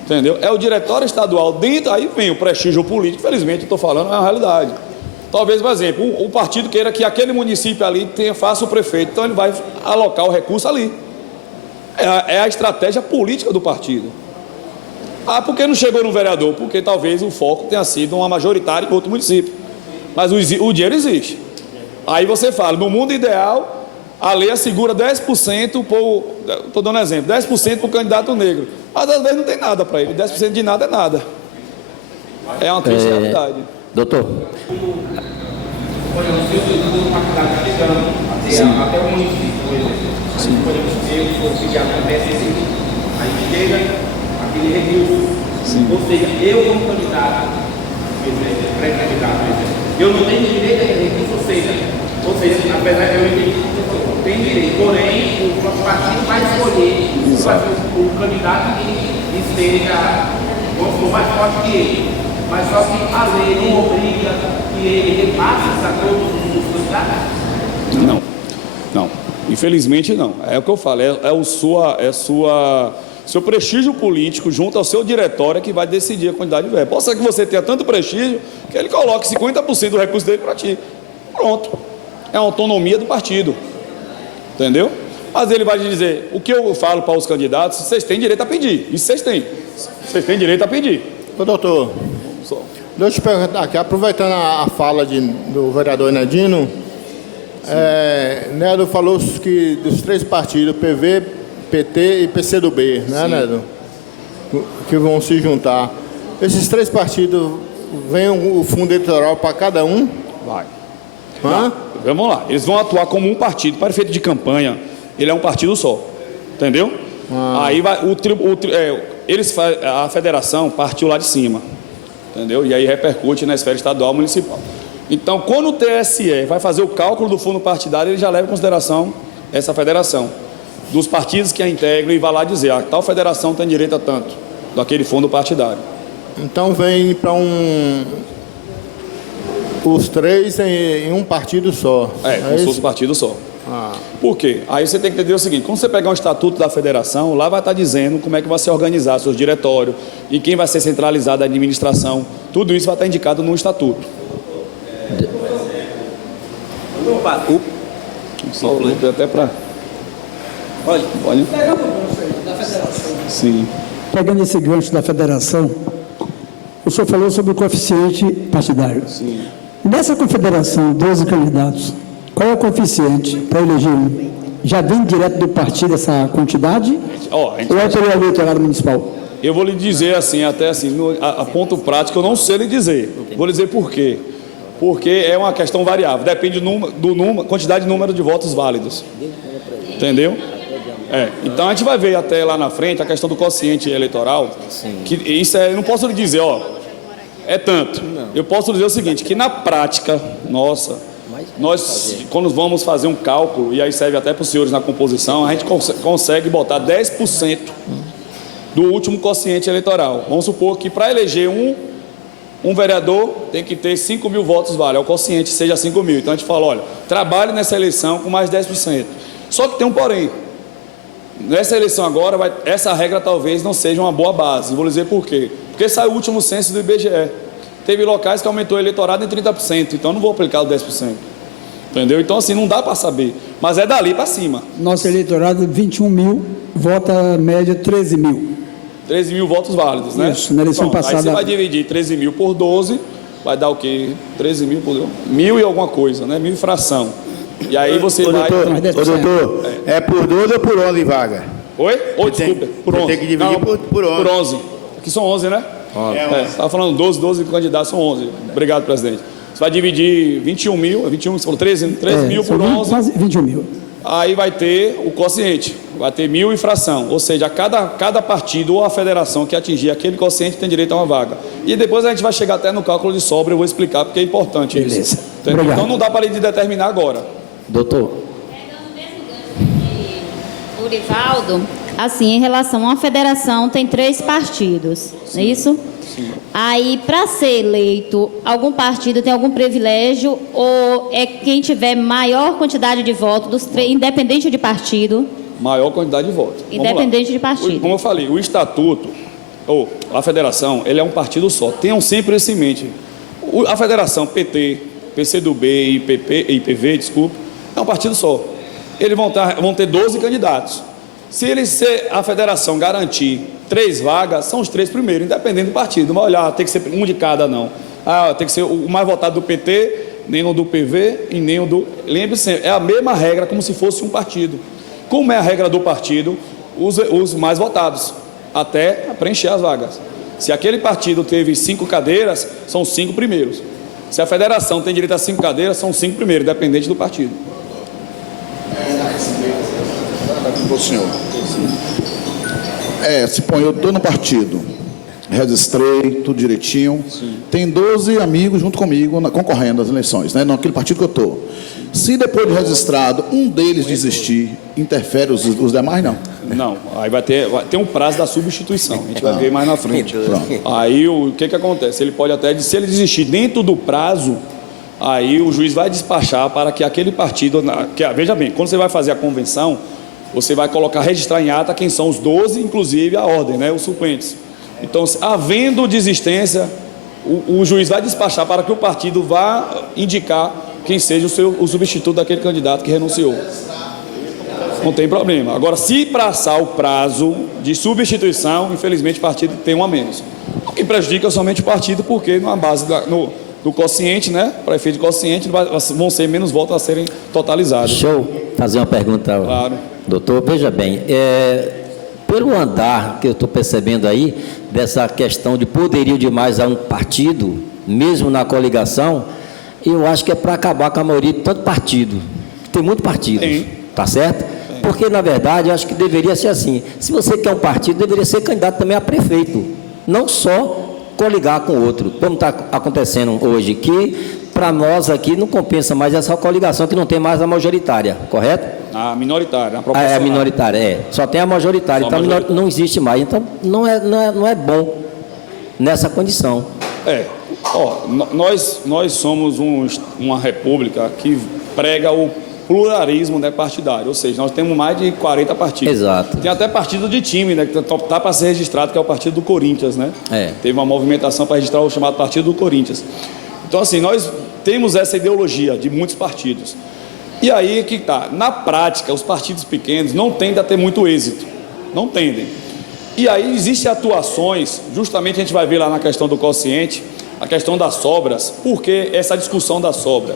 Entendeu? É o diretório estadual dentro, aí vem o prestígio político, infelizmente, eu estou falando, é uma realidade. Talvez, por exemplo, o partido queira que aquele município ali faça o prefeito, então ele vai alocar o recurso ali. É a estratégia política do partido. Ah, por que não chegou no vereador? Porque talvez o foco tenha sido uma majoritária em outro município. Mas o dinheiro existe. Aí você fala, no mundo ideal, a lei assegura 10% estou dando exemplo, 10% para o candidato negro. Mas às vezes não tem nada para ele, 10% de nada é nada. É uma triste realidade. Doutor. Olha, o seu segundo partidário está chegando até o município, por exemplo. Por exemplo, eu pedir a PSC. Aí chega aquele recurso. Ou seja, eu como candidato, pré-candidato, eu não tenho direito a aquele recurso, ou seja, apesar de eu entendi que você falou, tem direito, porém, o partido vai escolher o candidato que esteja, vamos supor, mais forte que ele. Mas só que a lei não obriga que ele repasse a todos os candidatos? Não. Infelizmente não. É o que eu falo, seu prestígio político junto ao seu diretório que vai decidir a quantidade de verba. Pode ser que você tenha tanto prestígio que ele coloque 50% do recurso dele para ti. Pronto. É a autonomia do partido. Entendeu? Mas ele vai dizer, o que eu falo para os candidatos, vocês têm direito a pedir. Isso vocês têm. Vocês têm direito a pedir. Ô, doutor, deixa eu te perguntar aqui, aproveitando a fala do vereador Nedino, Nedo falou que dos 3 partidos, PV, PT e PCdoB, né, Nedo? Que vão se juntar. Esses 3 partidos, vem o fundo eleitoral para cada um? Vai. Hã? Vamos lá. Eles vão atuar como um partido. Para efeito de campanha, ele é um partido só. Entendeu? Aí vai a federação partiu lá de cima. Entendeu? E aí repercute na esfera estadual municipal. Então, quando o TSE vai fazer o cálculo do fundo partidário, ele já leva em consideração essa federação, dos partidos que a integram, e vai lá dizer, tal federação tem direito a tanto, daquele fundo partidário. Então vem para os 3 em um partido só. Como se fosse um partido só. Por quê? Aí você tem que entender o seguinte, quando você pegar um estatuto da federação, lá vai estar dizendo como é que vai ser organizado seus diretórios, e quem vai ser centralizado a administração, tudo isso vai estar indicado no estatuto. Até para... Pode. Sim. Pegando esse gancho da federação, o senhor falou sobre o coeficiente partidário. Sim. Nessa confederação, 12 candidatos, qual é o coeficiente para eleger um? Já vem direto do partido essa quantidade? Ou é pelo eleitorado municipal? Eu vou lhe dizer assim, até assim, a ponto prático, eu não sei lhe dizer. Vou lhe dizer por quê. Porque é uma questão variável, depende quantidade de número de votos válidos. Entendeu? Então a gente vai ver até lá na frente a questão do quociente eleitoral. Que isso eu não posso lhe dizer, é tanto. Eu posso dizer o seguinte, que na prática, nós quando vamos fazer um cálculo, e aí serve até para os senhores na composição, a gente consegue botar 10% do último quociente eleitoral. Vamos supor que para eleger um vereador tem que ter 5 mil votos válidos, o quociente seja 5 mil. Então a gente fala, olha, trabalhe nessa eleição com mais 10%. Só que tem um porém. Nessa eleição agora, essa regra talvez não seja uma boa base. Vou dizer por quê. Porque saiu o último censo do IBGE. Teve locais que aumentou o eleitorado em 30%, então não vou aplicar o 10%. Entendeu? Então assim, não dá para saber. Mas é dali para cima. Nosso eleitorado, 21 mil, vota média 13 mil. 13 mil votos válidos, né? Isso, na eleição passada. Aí você vai dividir 13 mil por 12, vai dar o quê? 13 mil por 12? 1.000 e alguma coisa, né? 1.000 e fração. E aí você vai... Doutor, é por 12 ou por 11 vaga? Oi? Desculpa, por 11. Tem que dividir por 11. Por 11. Aqui são 11, né? Você estava falando 12 candidatos, são 11. Obrigado, presidente. Você vai dividir 21 mil, 13 mil por 11. Quase 21 mil. Aí vai ter o quociente, vai ter 1.000 e fração, ou seja, cada partido ou a federação que atingir aquele quociente tem direito a uma vaga. E depois a gente vai chegar até no cálculo de sobra, eu vou explicar porque é importante isso. Então não dá para ele determinar agora. Doutor. Pegando o mesmo gancho de Urivaldo, assim, em relação a uma federação, tem 3 partidos, não é isso? Sim. Aí, para ser eleito, algum partido tem algum privilégio ou é quem tiver maior quantidade de votos, dos 3, independente de partido? Maior quantidade de votos. Independente de partido. Como eu falei, o estatuto, ou a federação, ele é um partido só. Tenham sempre isso em mente. A federação PT, PCdoB e IPV, desculpa, é um partido só. Eles vão ter 12 candidatos. Se a federação garantir 3 vagas, são os 3 primeiros, independente do partido. Não vai olhar, tem que ser um de cada, não. Tem que ser o mais votado do PT, nem o do PV e nem o do... Lembre-se, é a mesma regra, como se fosse um partido. Como é a regra do partido, os mais votados, até preencher as vagas. Se aquele partido teve 5 cadeiras, são os 5 primeiros. Se a federação tem direito a 5 cadeiras, são os 5 primeiros, dependente do partido. Para o senhor. Se põe, eu estou no partido, registrei, tudo direitinho. Sim. Tem 12 amigos junto comigo concorrendo às eleições, né? Naquele partido que eu estou. Se depois de registrado um deles desistir, interfere os demais, não? Não, aí vai ter um prazo da substituição, a gente vai ver mais na frente. Aí o que acontece? Ele pode até, se ele desistir dentro do prazo, Aí o juiz vai despachar para que aquele partido... veja bem, quando você vai fazer a convenção, você vai registrar em ata quem são os 12, inclusive a ordem, né, os suplentes. Então, havendo desistência, o juiz vai despachar para que o partido vá indicar quem seja o substituto daquele candidato que renunciou. Não tem problema. Agora, se passar o prazo de substituição, infelizmente o partido tem um a menos. O que prejudica somente o partido, porque na base do quociente, né, para efeito de quociente, vão ser menos votos a serem totalizados. Deixa eu fazer uma pergunta, claro. Doutor. Veja bem, pelo andar que eu estou percebendo aí, dessa questão de poderio demais a um partido, mesmo na coligação, eu acho que é para acabar com a maioria de tanto partido. Tem muito partido, tá certo? Porque, na verdade, eu acho que deveria ser assim. Se você quer um partido, deveria ser candidato também a prefeito, não só coligar com outro, como está acontecendo hoje, que para nós aqui não compensa mais essa coligação, que não tem mais a majoritária, correto? A minoritária, a proporcional. A minoritária, só tem a majoritária, então não existe mais, então não é bom nessa condição. Nós somos uma república que prega o pluralismo, né, partidário, ou seja, nós temos mais de 40 partidos. Exato. Tem até partido de time, né, que está para ser registrado, que é o partido do Corinthians, né? Teve uma movimentação para registrar o chamado partido do Corinthians. Então, assim, nós temos essa ideologia de muitos partidos. E aí que está, na prática, os partidos pequenos não tendem a ter muito êxito, não tendem. E aí existem atuações, justamente a gente vai ver lá na questão do quociente, a questão das sobras, porque essa discussão da sobra.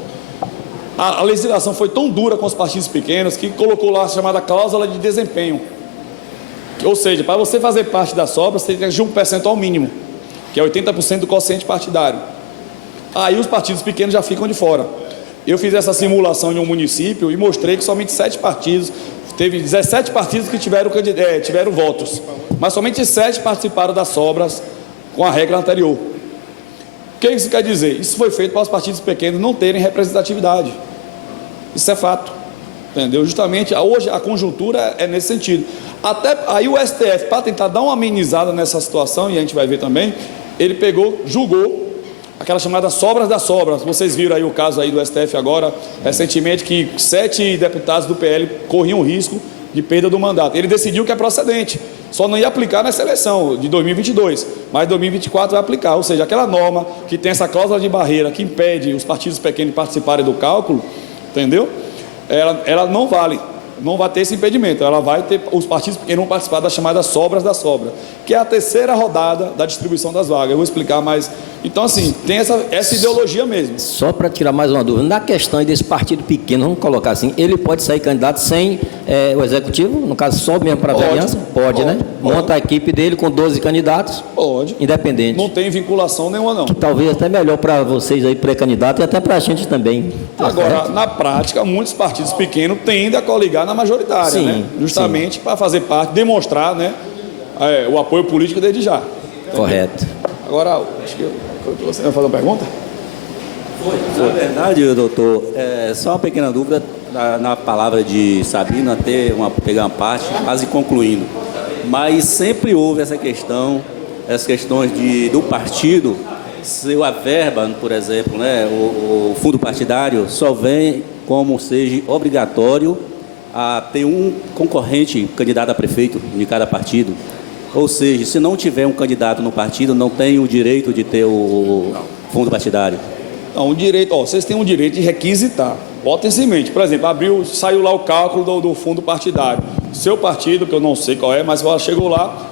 A legislação foi tão dura com os partidos pequenos que colocou lá a chamada cláusula de desempenho. Ou seja, para você fazer parte da sobra, você tem que atingir um percentual mínimo, que é 80% do quociente partidário. Aí os partidos pequenos já ficam de fora. Eu fiz essa simulação em um município e mostrei que somente 7 partidos, teve 17 partidos que tiveram votos, mas somente 7 participaram das sobras com a regra anterior. O que isso quer dizer? Isso foi feito para os partidos pequenos não terem representatividade. Isso é fato, entendeu? Justamente hoje a conjuntura é nesse sentido. Até aí o STF, para tentar dar uma amenizada nessa situação, e a gente vai ver também, ele julgou aquelas chamadas sobras das sobras. Vocês viram aí o caso aí do STF agora, recentemente, que 7 deputados do PL corriam risco de perda do mandato. Ele decidiu que é procedente, só não ia aplicar nessa eleição de 2022, mas 2024 vai aplicar. Ou seja, aquela norma que tem essa cláusula de barreira que impede os partidos pequenos de participarem do cálculo, entendeu? Ela não vale. Não vai ter esse impedimento, ela vai ter os partidos pequenos vão participar das chamadas sobras da sobra, que é a terceira rodada da distribuição das vagas. Eu vou explicar mais. Então, assim, tem essa ideologia mesmo. Só para tirar mais uma dúvida, na questão desse partido pequeno, vamos colocar assim, ele pode sair candidato sem o executivo, no caso só mesmo para a vereança? Pode, né? Monta a equipe dele com 12 candidatos? Pode. Independente. Não tem vinculação nenhuma, não. Que talvez até melhor para vocês aí, pré-candidato, e até para a gente também. Agora, na prática, muitos partidos pequenos tendem a coligar na majoritária, sim, né? Justamente para fazer parte, demonstrar, né, o apoio político desde já. Correto. Agora, acho que você vai fazer uma pergunta? Na verdade, doutor, só uma pequena dúvida na palavra de Sabina, pegar uma parte, quase concluindo. Mas sempre houve essas questões do partido, se a verba, por exemplo, né, o fundo partidário só vem como seja obrigatório a ter um concorrente candidato a prefeito de cada partido. Ou seja, se não tiver um candidato no partido, não tem o direito de ter o fundo partidário. Não, vocês têm o direito de requisitar, potencialmente. Por exemplo, saiu lá o cálculo do fundo partidário. Seu partido, que eu não sei qual é, mas chegou lá,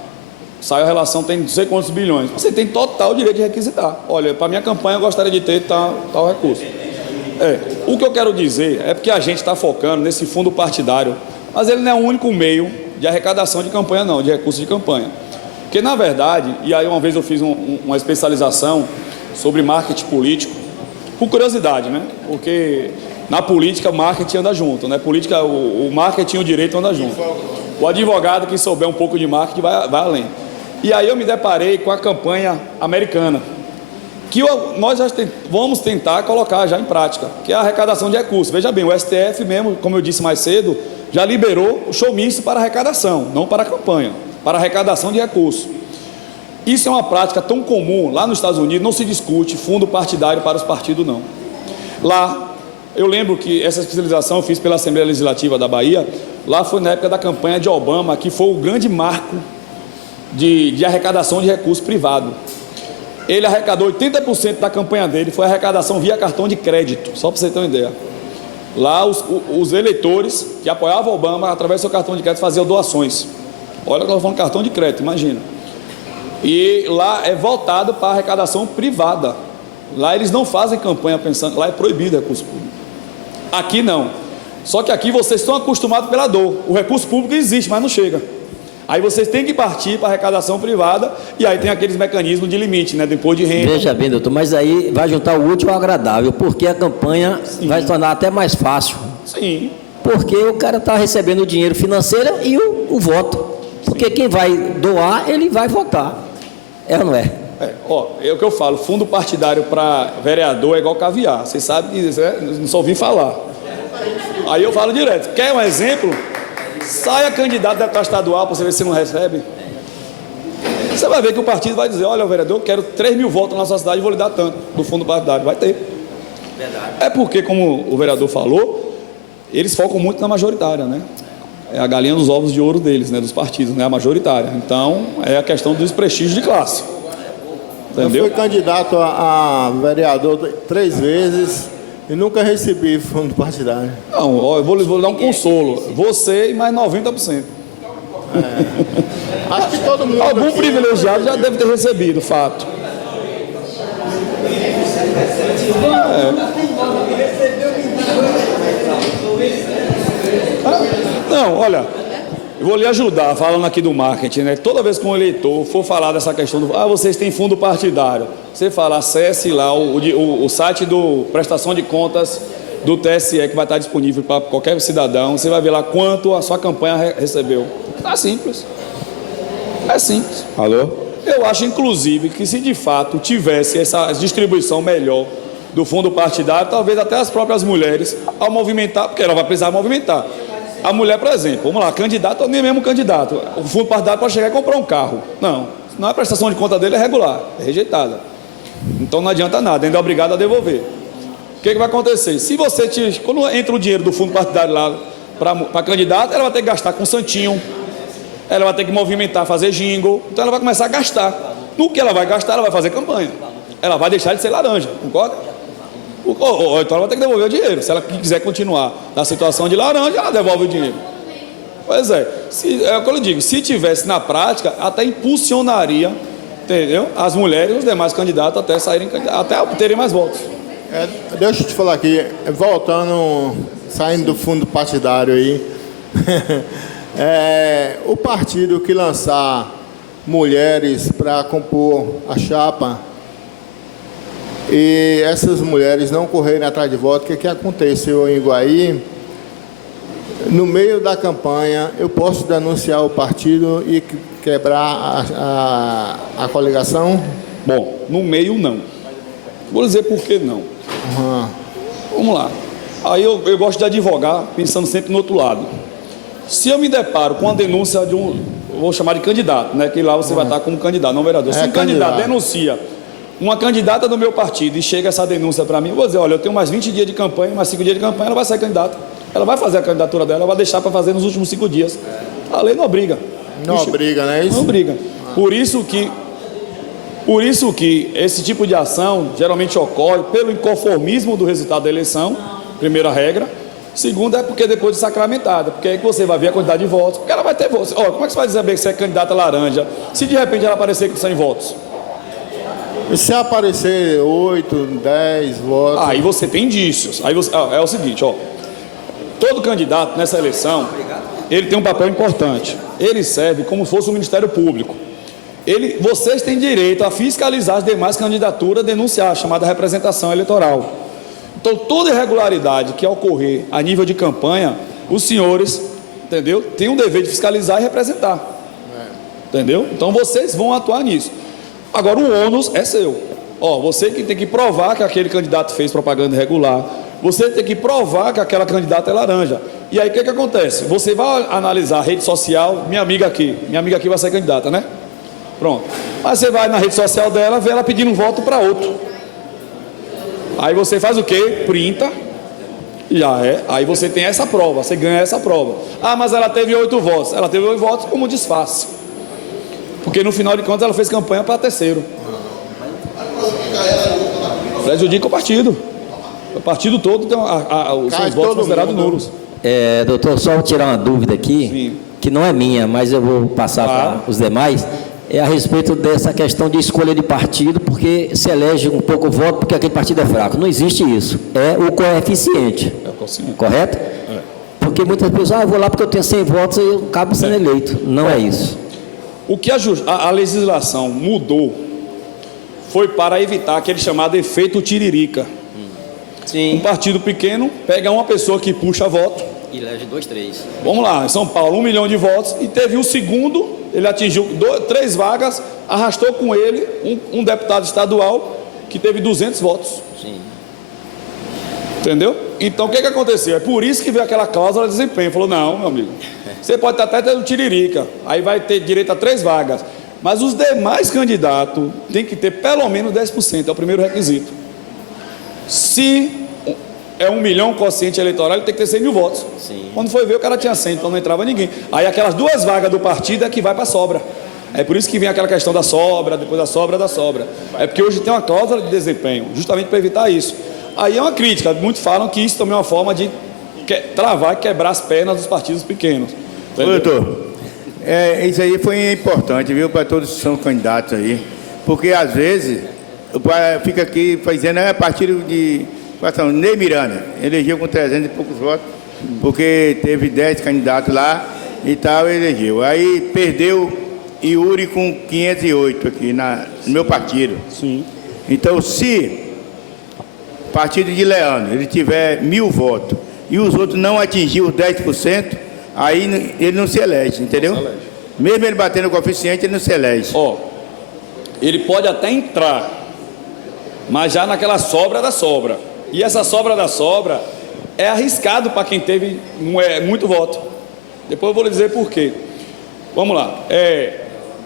saiu a relação, tem não sei quantos bilhões. Você tem total direito de requisitar. Olha, para minha campanha eu gostaria de ter tal recurso. O que eu quero dizer é porque a gente está focando nesse fundo partidário, mas ele não é o único meio de arrecadação de campanha, não, de recursos de campanha. Porque, na verdade, e aí uma vez eu fiz uma especialização sobre marketing político, por curiosidade, né? Porque na política, marketing anda junto, né? Política, o marketing e o direito andam junto. O advogado que souber um pouco de marketing vai além. E aí eu me deparei com a campanha americana, que nós já vamos tentar colocar já em prática, que é a arrecadação de recursos. Veja bem, o STF mesmo, como eu disse mais cedo, já liberou o showmício para arrecadação, não para a campanha, para arrecadação de recursos. Isso é uma prática tão comum, lá nos Estados Unidos não se discute fundo partidário para os partidos, não. Lá, eu lembro que essa especialização eu fiz pela Assembleia Legislativa da Bahia. Lá foi na época da campanha de Obama, que foi o grande marco de arrecadação de recurso privado. Ele arrecadou 80% da campanha dele, foi arrecadação via cartão de crédito, só para você ter uma ideia. Lá os eleitores que apoiavam Obama, através do seu cartão de crédito, faziam doações. Olha que nós falamos cartão de crédito, imagina. E lá é voltado para a arrecadação privada. Lá eles não fazem campanha pensando, lá é proibido recurso público. Aqui não. Só que aqui vocês estão acostumados pela dor. O recurso público existe, mas não chega. Aí vocês têm que partir para a arrecadação privada e aí tem aqueles mecanismos de limite, né? Depois de renda. Veja bem, doutor, mas aí vai juntar o útil ao agradável, porque a campanha vai se tornar até mais fácil. Sim. Porque o cara está recebendo o dinheiro financeiro e o voto. Porque quem vai doar, ele vai votar. É ou não é? É o que eu falo, fundo partidário para vereador é igual caviar. Vocês sabem que não só ouvi falar. Aí eu falo direto. Quer um exemplo? Saia candidato a deputado estadual para você ver se não recebe. Você vai ver que o partido vai dizer, olha, vereador, eu quero 3 mil votos na sua cidade e vou lhe dar tanto do fundo partidário. Vai ter. Verdade. É porque, como o vereador falou, eles focam muito na majoritária, né? É a galinha dos ovos de ouro deles, né? Dos partidos, né? A majoritária. Então, é a questão dos prestígios de classe. Entendeu? Eu fui candidato a vereador 3 vezes e nunca recebi fundo partidário. Não, eu vou lhe dar um consolo. Você e mais 90%. Acho que todo mundo. Algum privilegiado já deve ter recebido, fato. Não, olha, eu vou lhe ajudar falando aqui do marketing, né? Toda vez que um eleitor for falar dessa questão do vocês têm fundo partidário, você fala, acesse lá o site do Prestação de Contas do TSE, que vai estar disponível para qualquer cidadão. Você vai ver lá quanto a sua campanha recebeu. Tá simples. É simples. Alô? Eu acho, inclusive, que se de fato tivesse essa distribuição melhor do fundo partidário, talvez até as próprias mulheres, ao movimentar, porque ela vai precisar movimentar. A mulher, por exemplo, vamos lá, candidato ou nem mesmo candidato, o fundo partidário pode chegar e comprar um carro. Não é a prestação de conta dele, é regular, é rejeitada. Então não adianta nada, ainda é obrigado a devolver. O que vai acontecer? Se você quando entra o dinheiro do fundo partidário lá para candidato, ela vai ter que gastar com santinho, ela vai ter que movimentar, fazer jingle, então ela vai começar a gastar. No que ela vai gastar, ela vai fazer campanha. Ela vai deixar de ser laranja, concorda? Então ela vai ter que devolver o dinheiro. Se ela quiser continuar na situação de laranja, ela devolve o dinheiro. Pois é, é o que eu digo, se tivesse na prática, até impulsionaria, entendeu? As mulheres e os demais candidatos até saírem, até obterem mais votos. Deixa eu te falar aqui, voltando, saindo do fundo partidário aí, o partido que lançar mulheres para compor a chapa e essas mulheres não correrem atrás de voto, o que aconteceu em Iguaí? No meio da campanha, eu posso denunciar o partido e quebrar a coligação? Bom, no meio não. Vou dizer por que não. Uhum. Vamos lá. Aí eu gosto de advogar, pensando sempre no outro lado. Se eu me deparo com a denúncia de vou chamar de candidato, né? Que lá você vai estar como candidato, não vereador. Se um candidato denuncia uma candidata do meu partido e chega essa denúncia para mim, eu vou dizer, olha, eu tenho mais 20 dias de campanha, mais 5 dias de campanha, ela vai ser candidata. Ela vai fazer a candidatura dela, ela vai deixar para fazer nos últimos 5 dias. A lei não obriga. Não obriga, não é isso? Não obriga. Por isso que esse tipo de ação geralmente ocorre pelo inconformismo do resultado da eleição, primeira regra. Segunda é porque depois de sacramentada, porque aí que você vai ver a quantidade de votos, porque ela vai ter votos. Olha, como é que você vai dizer que você é candidata laranja, se de repente ela aparecer com 100 votos? E se aparecer 8, 10 votos? Aí você tem indícios. Aí é o seguinte, todo candidato nessa eleição, ele tem um papel importante. Ele serve como se fosse um Ministério Público. Vocês têm direito a fiscalizar as demais candidaturas, denunciar, chamada representação eleitoral. Então, toda irregularidade que ocorrer a nível de campanha, os senhores, entendeu, têm um dever de fiscalizar e representar. Entendeu? Então, vocês vão atuar nisso. Agora, o ônus é seu. Você que tem que provar que aquele candidato fez propaganda irregular, você tem que provar que aquela candidata é laranja. E aí, o que acontece? Você vai analisar a rede social, minha amiga aqui vai ser candidata, né? Pronto. Mas você vai na rede social dela, vê ela pedindo um voto para outro. Aí você faz o quê? Printa. Já é. Aí você tem essa prova, você ganha essa prova. Ah, mas ela teve 8 votos. Ela teve 8 votos como disfarce. Porque no final de contas ela fez campanha para terceiro. Prejudica o partido. O partido todo tem os seus votos considerados nulos. Doutor, só vou tirar uma dúvida aqui, Sim. que não é minha, mas eu vou passar para os demais. É a respeito dessa questão de escolha de partido, porque se elege um pouco o voto porque aquele partido é fraco. Não existe isso. É o coeficiente. É o coeficiente. Correto? Porque muitas pessoas, eu vou lá porque eu tenho 100 votos e eu acabo sendo eleito. Não é isso. O que a legislação mudou foi para evitar aquele chamado efeito tiririca. Sim. Um partido pequeno pega uma pessoa que puxa voto. E elege 2, 3. Vamos lá, em São Paulo, 1 milhão de votos, e teve um segundo, ele atingiu 3 vagas, arrastou com ele um deputado estadual que teve 200 votos. Sim. Entendeu? Então, o que aconteceu? É por isso que veio aquela cláusula de desempenho. Falou, não, meu amigo, você pode estar até tendo tiririca, aí vai ter direito a 3 vagas, mas os demais candidatos têm que ter pelo menos 10%, é o primeiro requisito. Se é 1 milhão o quociente eleitoral, ele tem que ter 100 mil votos. Sim. Quando foi ver, o cara tinha 100, então não entrava ninguém. Aí aquelas 2 vagas do partido é que vai para a sobra. É por isso que vem aquela questão da sobra, depois da sobra, da sobra. É porque hoje tem uma cláusula de desempenho, justamente para evitar isso. Aí é uma crítica, muitos falam que isso também é uma forma de travar e quebrar as pernas dos partidos pequenos. Ô, doutor, isso aí foi importante, viu, para todos que são candidatos aí, porque às vezes fica aqui fazendo partido de Ney Miranda, elegeu com 300 e poucos votos, porque teve 10 candidatos lá e tal, elegeu. Aí perdeu Yuri com 508 aqui no meu partido. Sim. Então, se partido de Leandro, ele tiver 1000 votos e os outros não atingir os 10%, aí ele não se elege, entendeu? Não se elege. Mesmo ele batendo o coeficiente, ele não se elege. Ele pode até entrar, mas já naquela sobra da sobra. E essa sobra da sobra é arriscado para quem teve muito voto. Depois eu vou lhe dizer por quê. Vamos lá.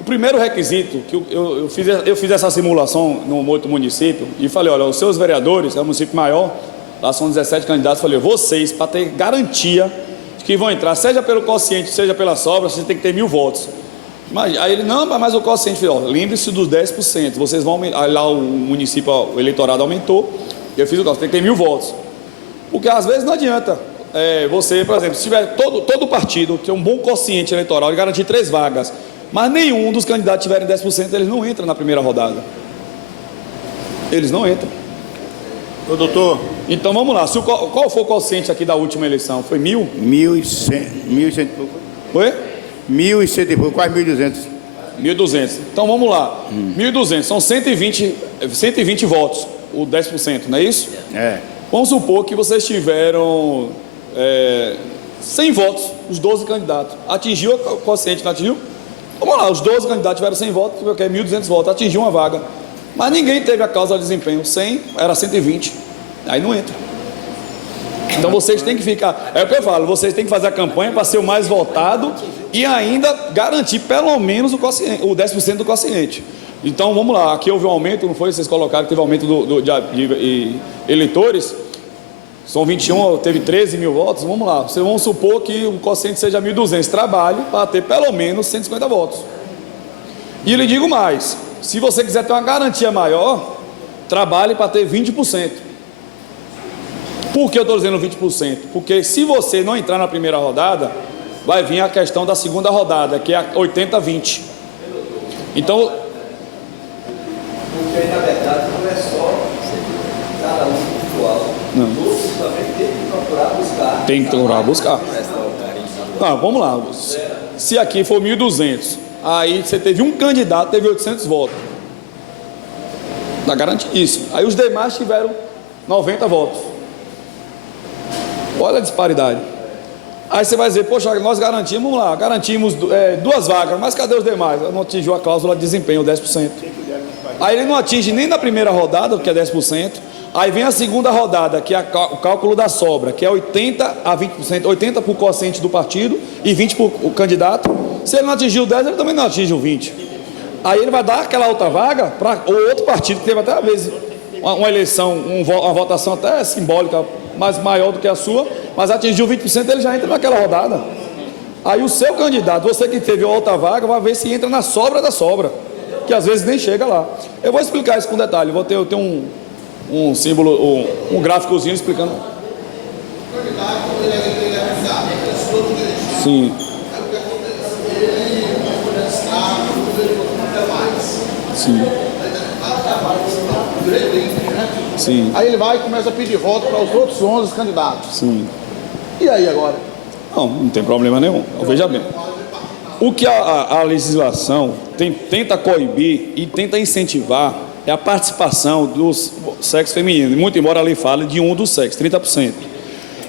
O primeiro requisito, que eu fiz essa simulação num outro município e falei, olha, os seus vereadores, é um município maior, lá são 17 candidatos, falei, vocês, para ter garantia de que vão entrar, seja pelo quociente, seja pela sobra, vocês têm que ter 1000 votos. Mas, aí ele, não, mas o quociente, lembre-se dos 10%, vocês vão, aí lá o município, o eleitorado aumentou, eu fiz o cálculo, tem que ter 1000 votos. Porque às vezes não adianta, você, por exemplo, se tiver todo partido tem um bom quociente eleitoral e garantir 3 vagas, mas nenhum dos candidatos tiverem 10%, eles não entram na primeira rodada. Eles não entram. Ô, doutor. Então vamos lá, qual foi o quociente aqui da última eleição? Foi 1000? 1.100 e pouco. Foi? 1.100 e pouco, quase 1.200. 1.200. Então vamos lá. 1.200, são 120 votos, o 10%, não é isso? Vamos supor que vocês tiveram 100 votos, os 12 candidatos. Atingiu o quociente, não atingiu? Vamos lá, os 12 candidatos tiveram 100 votos, 1.200 votos, atingiu uma vaga. Mas ninguém teve a cláusula de desempenho. 100 era 120. Aí não entra. Então vocês têm que ficar... É o que eu falo, vocês têm que fazer a campanha para ser o mais votado e ainda garantir pelo menos o 10% do quociente. Então vamos lá, aqui houve um aumento, não foi? Vocês colocaram que teve aumento de eleitores. São 21, teve 13 mil votos. Vamos lá, vocês vão supor que o quociente seja 1.200. Trabalhe para ter pelo menos 150 votos. E eu lhe digo mais, se você quiser ter uma garantia maior, trabalhe para ter 20%. Por que eu estou dizendo 20%? Porque se você não entrar na primeira rodada, vai vir a questão da segunda rodada, que é a 80-20. Então... Porque, na verdade, não é só cada um individual. Todos também tem que procurar buscar. Tem que procurar buscar. Não, vamos lá. Se aqui for 1.200, aí você teve um candidato, teve 800 votos. Está garantidíssimo. Aí os demais tiveram 90 votos. Olha a disparidade. Aí você vai dizer, poxa, nós garantimos, vamos lá, garantimos 2 vagas, mas cadê os demais? Não atingiu a cláusula de desempenho, 10%. Aí ele não atinge nem na primeira rodada, que é 10%. Aí vem a segunda rodada, que é o cálculo da sobra, que é 80 a 20%, 80 por quociente do partido e 20 por o candidato. Se ele não atingiu 10, ele também não atinge o 20. Aí ele vai dar aquela outra vaga para o outro partido, que teve até às vezes uma eleição, uma votação até simbólica, mas maior do que a sua, mas atingiu 20%, ele já entra naquela rodada. Aí o seu candidato, você que teve outra vaga, vai ver se entra na sobra da sobra, que às vezes nem chega lá. Eu vou explicar isso com detalhe, eu tenho um símbolo, um gráficozinho explicando. Sim. Sim. Sim. Aí ele vai e começa a pedir voto para os outros 11 candidatos. Sim. E aí agora? Não tem problema nenhum. Veja bem. O que a legislação tenta coibir e tenta incentivar é a participação do sexo feminino. Muito embora a lei fale de um dos sexos, 30%.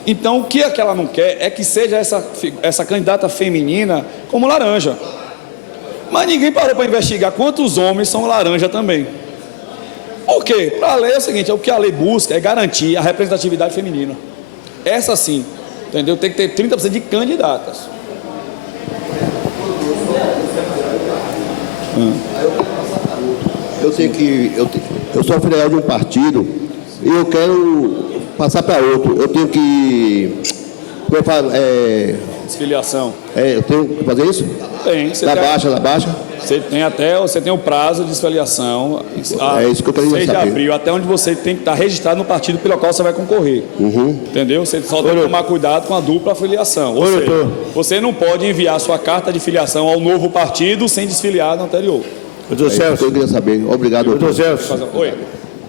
Então, o que ela não quer é que seja essa candidata feminina como laranja. Mas ninguém parou para investigar quantos homens são laranja também. Por quê? Para a lei é o seguinte, o que a lei busca é garantir a representatividade feminina. Essa sim, entendeu? Tem que ter 30% de candidatas. Eu sou filial de um partido e eu quero passar para outro. Eu tenho que... Desfiliação. Eu tenho que fazer isso? Tem. Da baixa? Você tem o prazo de desfiliação. É isso que eu queria 6 de saber. abril, até onde você tem que estar registrado no partido pelo qual você vai concorrer. Entendeu? Você só tem que tomar cuidado com a dupla filiação. Ou seja, você não pode enviar sua carta de filiação ao novo partido sem desfiliar no anterior. Doutor Celso, eu queria saber. Obrigado, doutor Celso. Oi.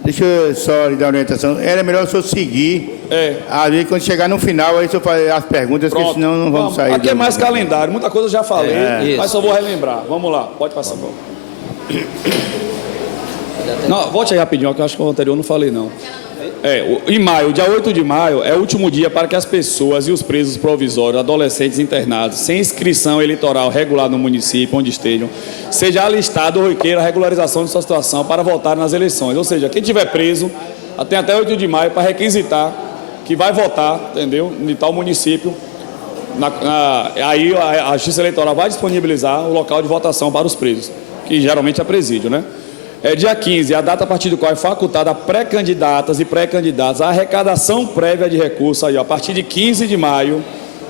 Deixa eu só lhe dar uma orientação. Era melhor o senhor seguir. Ali, quando chegar no final, aí o senhor faz as perguntas, porque senão não vamos sair. Aqui é mais calendário. Muita coisa eu já falei, mas só vou relembrar. Vamos lá, pode passar. Não, volte aí rapidinho, que eu acho que o anterior eu não falei, não. Em maio, dia 8 de maio, é o último dia para que as pessoas e os presos provisórios, adolescentes internados, sem inscrição eleitoral regular no município onde estejam, seja alistado ou requeira a regularização de sua situação para votar nas eleições. Ou seja, quem estiver preso, tem até 8 de maio para requisitar que vai votar, entendeu, em tal município. Aí a Justiça Eleitoral vai disponibilizar o local de votação para os presos, que geralmente é presídio, né? Dia 15, a data a partir do qual é facultada a pré-candidatas e pré-candidatos a arrecadação prévia de recursos. Aí, a partir de 15 de maio,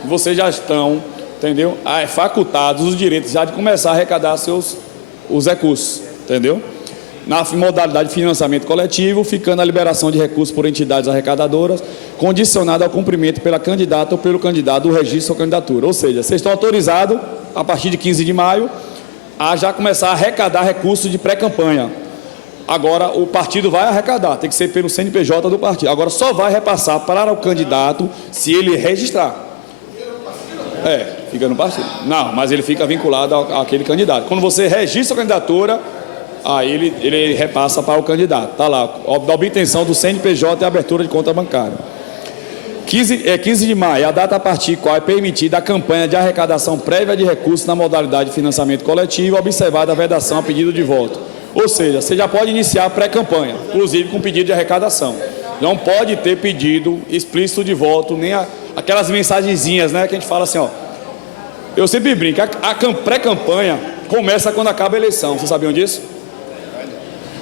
vocês já estão, entendeu? Facultados os direitos já de começar a arrecadar os recursos, entendeu? Na modalidade de financiamento coletivo, ficando a liberação de recursos por entidades arrecadadoras, condicionada ao cumprimento pela candidata ou pelo candidato do registro ou candidatura. Ou seja, vocês estão autorizados, a partir de 15 de maio, a já começar a arrecadar recursos de pré-campanha. Agora, o partido vai arrecadar, tem que ser pelo CNPJ do partido. Agora, só vai repassar para o candidato se ele registrar. Fica no partido. Não, mas ele fica vinculado àquele candidato. Quando você registra a candidatura, aí ele repassa para o candidato. Está lá, da obtenção do CNPJ e abertura de conta bancária. 15 de maio, a data a partir qual é permitida a campanha de arrecadação prévia de recursos na modalidade de financiamento coletivo, observada a vedação a pedido de voto. Ou seja, você já pode iniciar a pré-campanha, inclusive com pedido de arrecadação. Não pode ter pedido explícito de voto, nem aquelas mensagenzinhas, né, que a gente fala assim, eu sempre brinco, a pré-campanha começa quando acaba a eleição, vocês sabiam disso?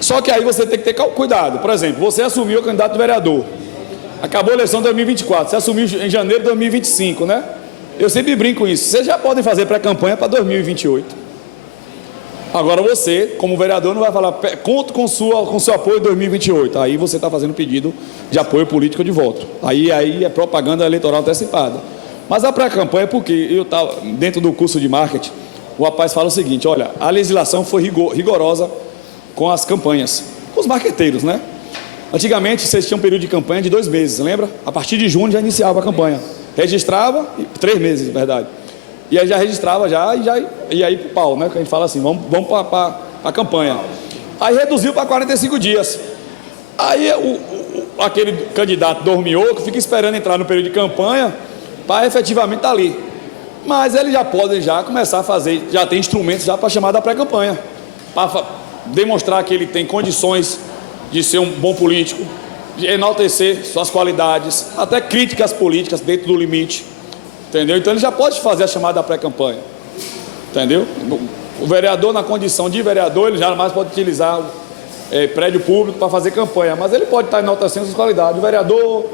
Só que aí você tem que ter cuidado. Por exemplo, você assumiu o candidato vereador. Acabou a eleição de 2024, você assumiu em janeiro de 2025, né? Eu sempre brinco com isso. Vocês já podem fazer pré-campanha para 2028. Agora você, como vereador, não vai falar, conto com seu apoio em 2028. Aí você está fazendo pedido de apoio político de voto. Aí é propaganda eleitoral antecipada. Mas a pré-campanha é porque eu estava dentro do curso de marketing, o rapaz fala o seguinte, olha, a legislação foi rigorosa com as campanhas, com os marqueteiros, né? Antigamente, vocês tinham um período de campanha de 2 meses, lembra? A partir de junho já iniciava a campanha. Registrava, 3 meses, na verdade. E aí já registrava e aí pro pau, né? Que a gente fala assim, vamos para a campanha. Aí reduziu para 45 dias. Aí aquele candidato dormiu, que fica esperando entrar no período de campanha para efetivamente estar ali. Mas eles já podem começar a fazer, já tem instrumentos já para chamar da pré-campanha. Para demonstrar que ele tem condições de ser um bom político, de enaltecer suas qualidades, até críticas políticas dentro do limite, entendeu? Então ele já pode fazer a chamada pré-campanha, entendeu? O vereador, na condição de vereador, ele jamais pode utilizar prédio público para fazer campanha, mas ele pode estar enaltecendo suas qualidades. O vereador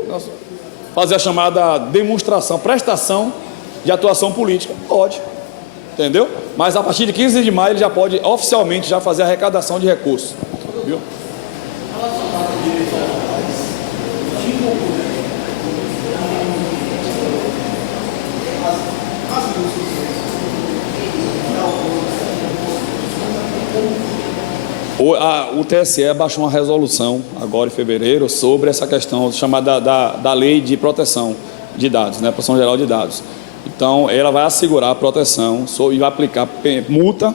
fazer a chamada demonstração, prestação de atuação política, pode, entendeu? Mas a partir de 15 de maio ele já pode oficialmente já fazer a arrecadação de recursos, viu? O TSE baixou uma resolução agora em fevereiro sobre essa questão chamada da lei de proteção de dados, né, proteção geral de dados. Então, ela vai assegurar a proteção e vai aplicar multa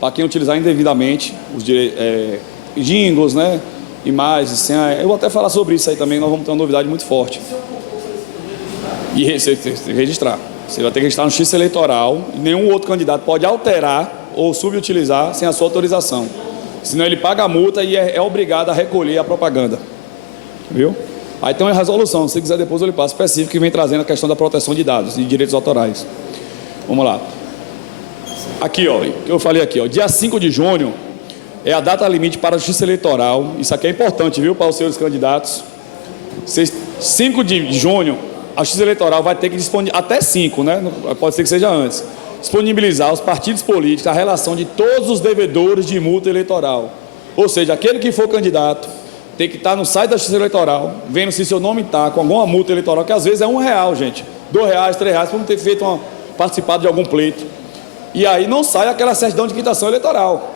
para quem utilizar indevidamente os jingles, né, imagens, senha. Eu vou até falar sobre isso aí também, nós vamos ter uma novidade muito forte. E registrar. Você vai ter que registrar no Justiça Eleitoral e nenhum outro candidato pode alterar ou subutilizar sem a sua autorização. Senão ele paga a multa e é obrigado a recolher a propaganda. Viu? Aí tem uma resolução, se quiser depois eu lhe passo específico, que vem trazendo a questão da proteção de dados e direitos autorais. Vamos lá. Aqui, ó, que eu falei aqui, ó, dia 5 de junho é a data limite para a Justiça Eleitoral. Isso aqui é importante, viu, para os seus candidatos. 5 de junho, a Justiça Eleitoral vai ter que disponibilizar, até 5, né? Pode ser que seja antes. Disponibilizar aos partidos políticos a relação de todos os devedores de multa eleitoral. Ou seja, aquele que for candidato tem que estar no site da Justiça Eleitoral, vendo se seu nome está com alguma multa eleitoral, que às vezes é R$1, gente, R$2, R$3, por não ter feito participado de algum pleito. E aí não sai aquela certidão de quitação eleitoral.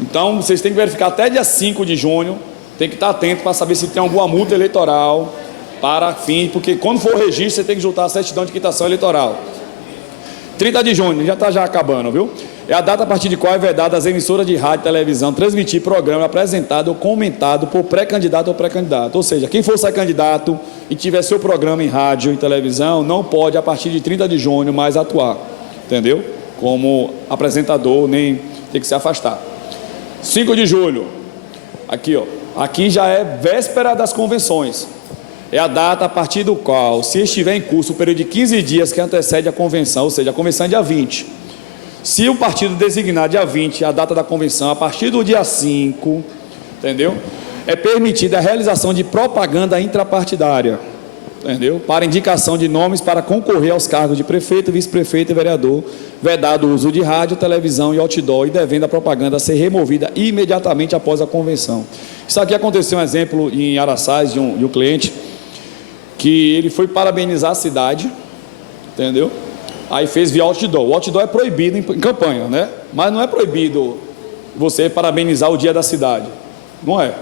Então, vocês têm que verificar até dia 5 de junho, tem que estar atento para saber se tem alguma multa eleitoral para fim, porque quando for o registro, você tem que juntar a certidão de quitação eleitoral. 30 de junho, já está acabando, viu? É a data a partir de qual é vedada às emissoras de rádio e televisão transmitir programa apresentado ou comentado por pré-candidato ou pré-candidato. Ou seja, quem for ser candidato e tiver seu programa em rádio e televisão, não pode, a partir de 30 de junho, mais atuar, entendeu? Como apresentador, nem tem que se afastar. 5 de julho, aqui, ó, aqui já é véspera das convenções. É a data a partir do qual, se estiver em curso o período de 15 dias que antecede a convenção, ou seja, a convenção é dia 20. Se o partido designar dia 20 a data da convenção, a partir do dia 5, entendeu? É permitida a realização de propaganda intrapartidária, entendeu? Para indicação de nomes para concorrer aos cargos de prefeito, vice-prefeito e vereador, vedado o uso de rádio, televisão e outdoor e devendo a propaganda ser removida imediatamente após a convenção. Isso aqui aconteceu um exemplo em Araçás de um cliente, que ele foi parabenizar a cidade, entendeu? Aí fez via outdoor. O outdoor é proibido em campanha, né? Mas não é proibido você parabenizar o dia da cidade, não é?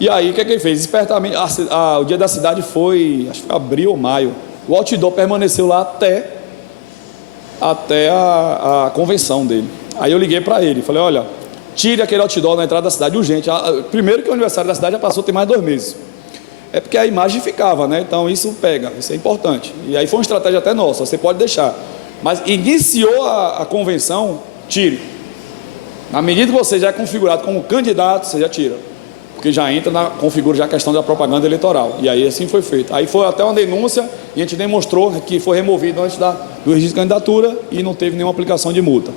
E aí o que ele fez? Espertamente, o dia da cidade foi, acho que foi abril ou maio. O outdoor permaneceu lá até a convenção dele. Aí eu liguei para ele, falei, olha, tire aquele outdoor na entrada da cidade urgente. Primeiro que o aniversário da cidade já passou, tem mais 2 meses. É porque a imagem ficava, né? Então isso pega, isso é importante. E aí foi uma estratégia até nossa, você pode deixar. Mas iniciou a convenção, tire. Na medida que você já é configurado como candidato, você já tira. Porque já entra, configura já a questão da propaganda eleitoral. E aí assim foi feito. Aí foi até uma denúncia e a gente demonstrou que foi removido antes do registro de candidatura e não teve nenhuma aplicação de multa.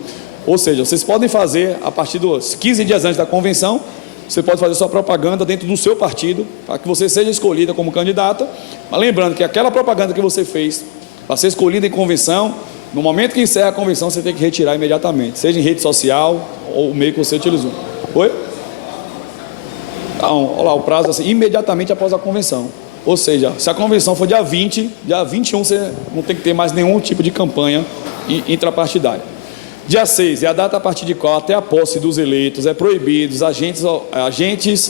Ou seja, vocês podem fazer, a partir dos 15 dias antes da convenção, você pode fazer sua propaganda dentro do seu partido, para que você seja escolhida como candidata. Mas lembrando que aquela propaganda que você fez, para ser escolhida em convenção, no momento que encerra a convenção, você tem que retirar imediatamente, seja em rede social ou o meio que você utilizou. Oi? Então, olha lá, o prazo assim, imediatamente após a convenção. Ou seja, se a convenção for dia 20, dia 21 você não tem que ter mais nenhum tipo de campanha intrapartidária. Dia 6 é a data a partir de qual, até a posse dos eleitos, é proibido os agentes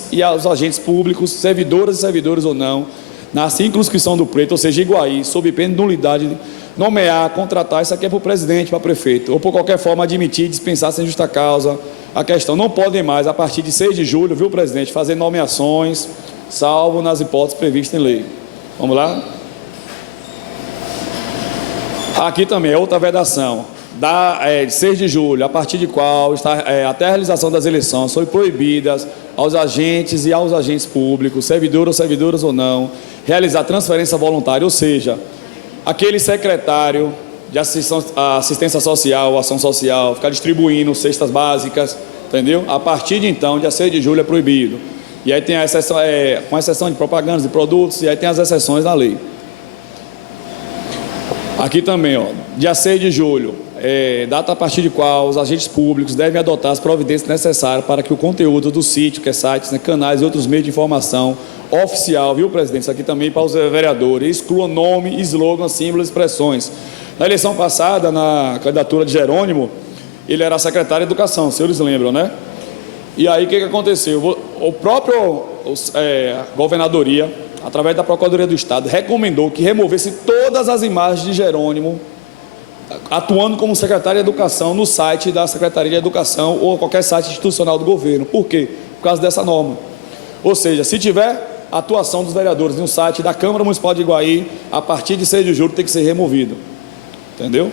e os agentes públicos, servidoras e servidores ou não, na circunscrição do pleito, ou seja, Iguaí, sob pena de nulidade, nomear, contratar, isso aqui é para o presidente, para o prefeito, ou por qualquer forma admitir, dispensar sem justa causa. A questão, não podem mais, a partir de 6 de julho, viu, presidente, fazer nomeações, salvo nas hipóteses previstas em lei. Vamos lá? Aqui também é outra vedação. De 6 de julho, a partir de qual até a realização das eleições são proibidas aos agentes e aos agentes públicos, servidores ou não, realizar transferência voluntária, ou seja, aquele secretário de assistência social, ação social, ficar distribuindo cestas básicas, entendeu? A partir de então, dia 6 de julho é proibido. E aí tem a exceção, com exceção de propagandas de produtos, e aí tem as exceções da lei. Aqui também, ó, dia 6 de julho, data a partir de qual os agentes públicos devem adotar as providências necessárias para que o conteúdo do sítio, que é sites, né, canais e outros meios de informação oficial, viu, presidente? Isso aqui também para os vereadores, exclua nome, slogan, símbolos e expressões. Na eleição passada, na candidatura de Jerônimo, ele era secretário de Educação, os senhores lembram, né? E aí o que aconteceu? O próprio governadoria, através da Procuradoria do Estado, recomendou que removesse todas as imagens de Jerônimo atuando como secretário de Educação no site da Secretaria de Educação ou qualquer site institucional do governo. Por quê? Por causa dessa norma. Ou seja, se tiver atuação dos vereadores no site da Câmara Municipal de Iguaí, a partir de 6 de julho tem que ser removido. Entendeu?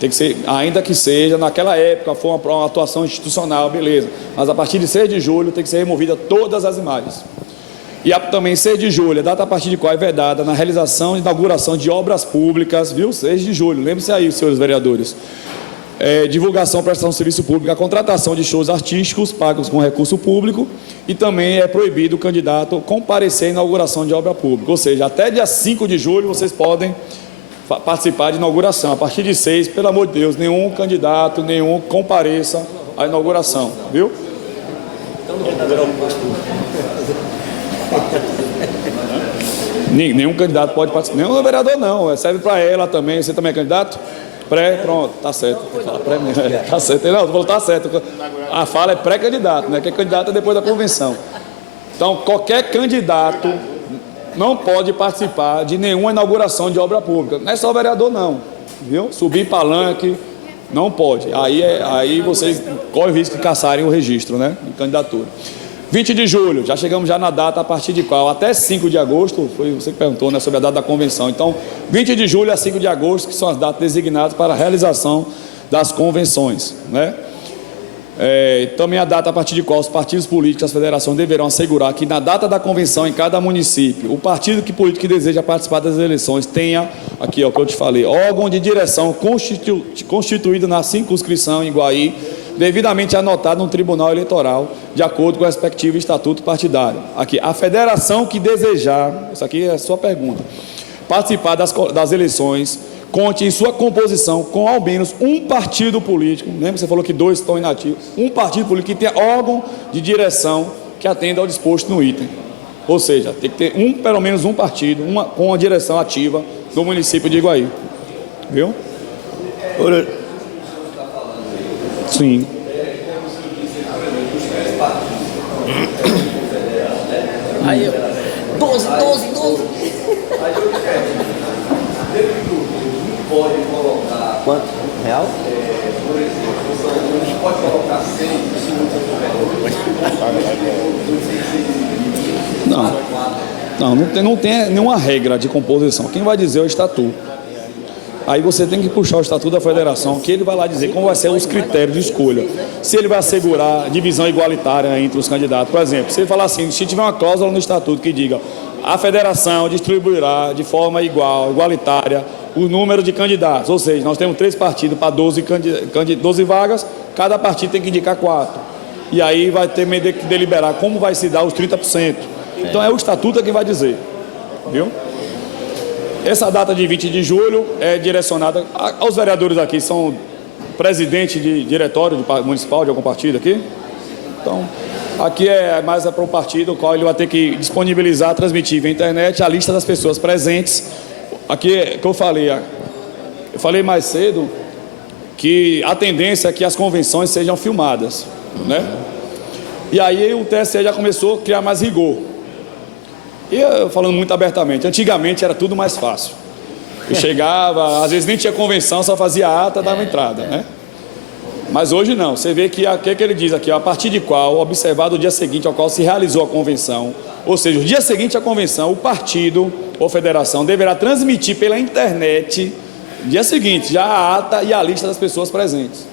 Tem que ser, ainda que seja, naquela época, foi uma atuação institucional, beleza. Mas a partir de 6 de julho tem que ser removida todas as imagens. E também 6 de julho, a data a partir de qual é vedada na realização e inauguração de obras públicas, viu? 6 de julho, lembre-se aí, senhores vereadores. Divulgação, prestação de serviço público, a contratação de shows artísticos pagos com recurso público, e também é proibido o candidato comparecer à inauguração de obra pública. Ou seja, até dia 5 de julho vocês podem participar de inauguração. A partir de 6, pelo amor de Deus, nenhum candidato, nenhum compareça à inauguração, viu? Nenhum candidato pode participar. Nenhum vereador não, serve para ela também. Você também é candidato? Pronto, tá certo. Fala pré mesmo. Tá certo. Não, tu falou tá certo. A fala é pré-candidato, né? Que é candidato é depois da convenção. Então, qualquer candidato não pode participar de nenhuma inauguração de obra pública. Não é só vereador, não. Viu? Subir palanque, não pode. Aí vocês correm o risco de caçarem o registro, né? De candidatura. 20 de julho, já chegamos já na data a partir de qual? Até 5 de agosto, foi você que perguntou, né, sobre a data da convenção. Então, 20 de julho a 5 de agosto, que são as datas designadas para a realização das convenções, né? Também a data a partir de qual os partidos políticos e as federações deverão assegurar que na data da convenção em cada município, o partido político que deseja participar das eleições tenha, aqui ó, o que eu te falei, órgão de direção constituído na circunscrição em Iguaí, devidamente anotado no Tribunal Eleitoral, de acordo com o respectivo estatuto partidário. Aqui, a federação que desejar, isso aqui é a sua pergunta, participar das eleições, conte em sua composição com ao menos um partido político, lembra que você falou que 2 estão inativos, um partido político que tenha órgão de direção que atenda ao disposto no item. Ou seja, tem que ter pelo menos um partido, com a direção ativa do município de Iguaí. Viu? Sim. Aí, 12. Pode colocar. Quanto? Real? Por exemplo, a gente pode colocar 100 Não tem nenhuma regra de composição. Quem vai dizer é o estatuto. Aí você tem que puxar o estatuto da federação, que ele vai lá dizer como vai ser os critérios de escolha. Se ele vai assegurar divisão igualitária entre os candidatos. Por exemplo, se ele falar assim, se tiver uma cláusula no estatuto que diga a federação distribuirá de forma igualitária o número de candidatos. Ou seja, nós temos 3 partidos para 12 vagas, cada partido tem que indicar 4. E aí vai ter que deliberar como vai se dar os 30%. Então é o estatuto que vai dizer. Viu? Essa data de 20 de julho é direcionada aos vereadores aqui, são presidente de diretório municipal de algum partido aqui. Então, aqui é mais para o partido, o qual ele vai ter que disponibilizar, transmitir via internet a lista das pessoas presentes. Aqui é que eu falei mais cedo que a tendência é que as convenções sejam filmadas, né? E aí o TSE já começou a criar mais rigor. E eu falando muito abertamente, antigamente era tudo mais fácil. Eu chegava, às vezes nem tinha convenção, só fazia ata, dava entrada, né? Mas hoje não, você vê que o que ele diz aqui, a partir de qual, observado o dia seguinte ao qual se realizou a convenção, ou seja, o dia seguinte à convenção, o partido ou federação deverá transmitir pela internet, dia seguinte, já a ata e a lista das pessoas presentes.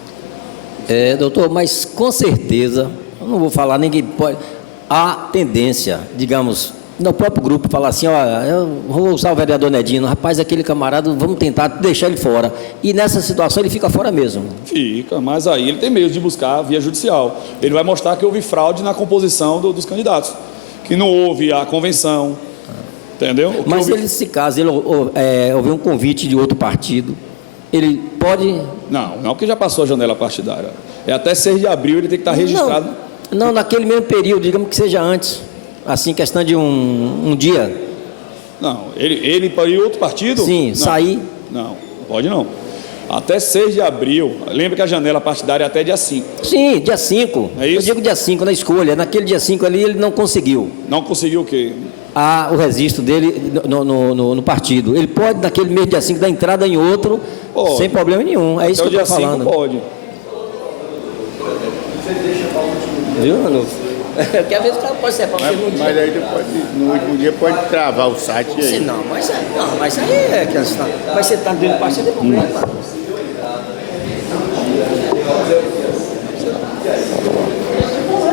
Doutor, mas com certeza, eu não vou falar, ninguém pode, há tendência, digamos, no próprio grupo, falar assim, ó, eu vou usar o vereador Nedino, rapaz, aquele camarada, vamos tentar deixar ele fora. E nessa situação ele fica fora mesmo. Fica, mas aí ele tem meio de buscar via judicial. Ele vai mostrar que houve fraude na composição dos candidatos, que não houve a convenção, entendeu? Mas se ele, nesse caso, ele houve um convite de outro partido, ele pode... Não que já passou a janela partidária. É até 6 de abril ele tem que estar registrado. Não, naquele mesmo período, digamos que seja antes. Assim, questão de um dia. Não, ele para ir outro partido? Sim, não, sair. Não, pode não. Até 6 de abril, lembra que a janela partidária é até dia 5. Sim, dia 5. É isso? Eu digo dia 5 na escolha. Naquele dia 5 ali ele não conseguiu. Não conseguiu o quê? O registro dele no partido. Ele pode, naquele mês dia 5, dar entrada em outro, pode, sem problema nenhum. É isso que eu estou falando. Pode. Viu, Ranulfo? Porque às vezes o cara pode ser para mas aí depois, no último dia pode travar o site aí. Não, mas aí é questão. Mas você está dentro do partido, é problema.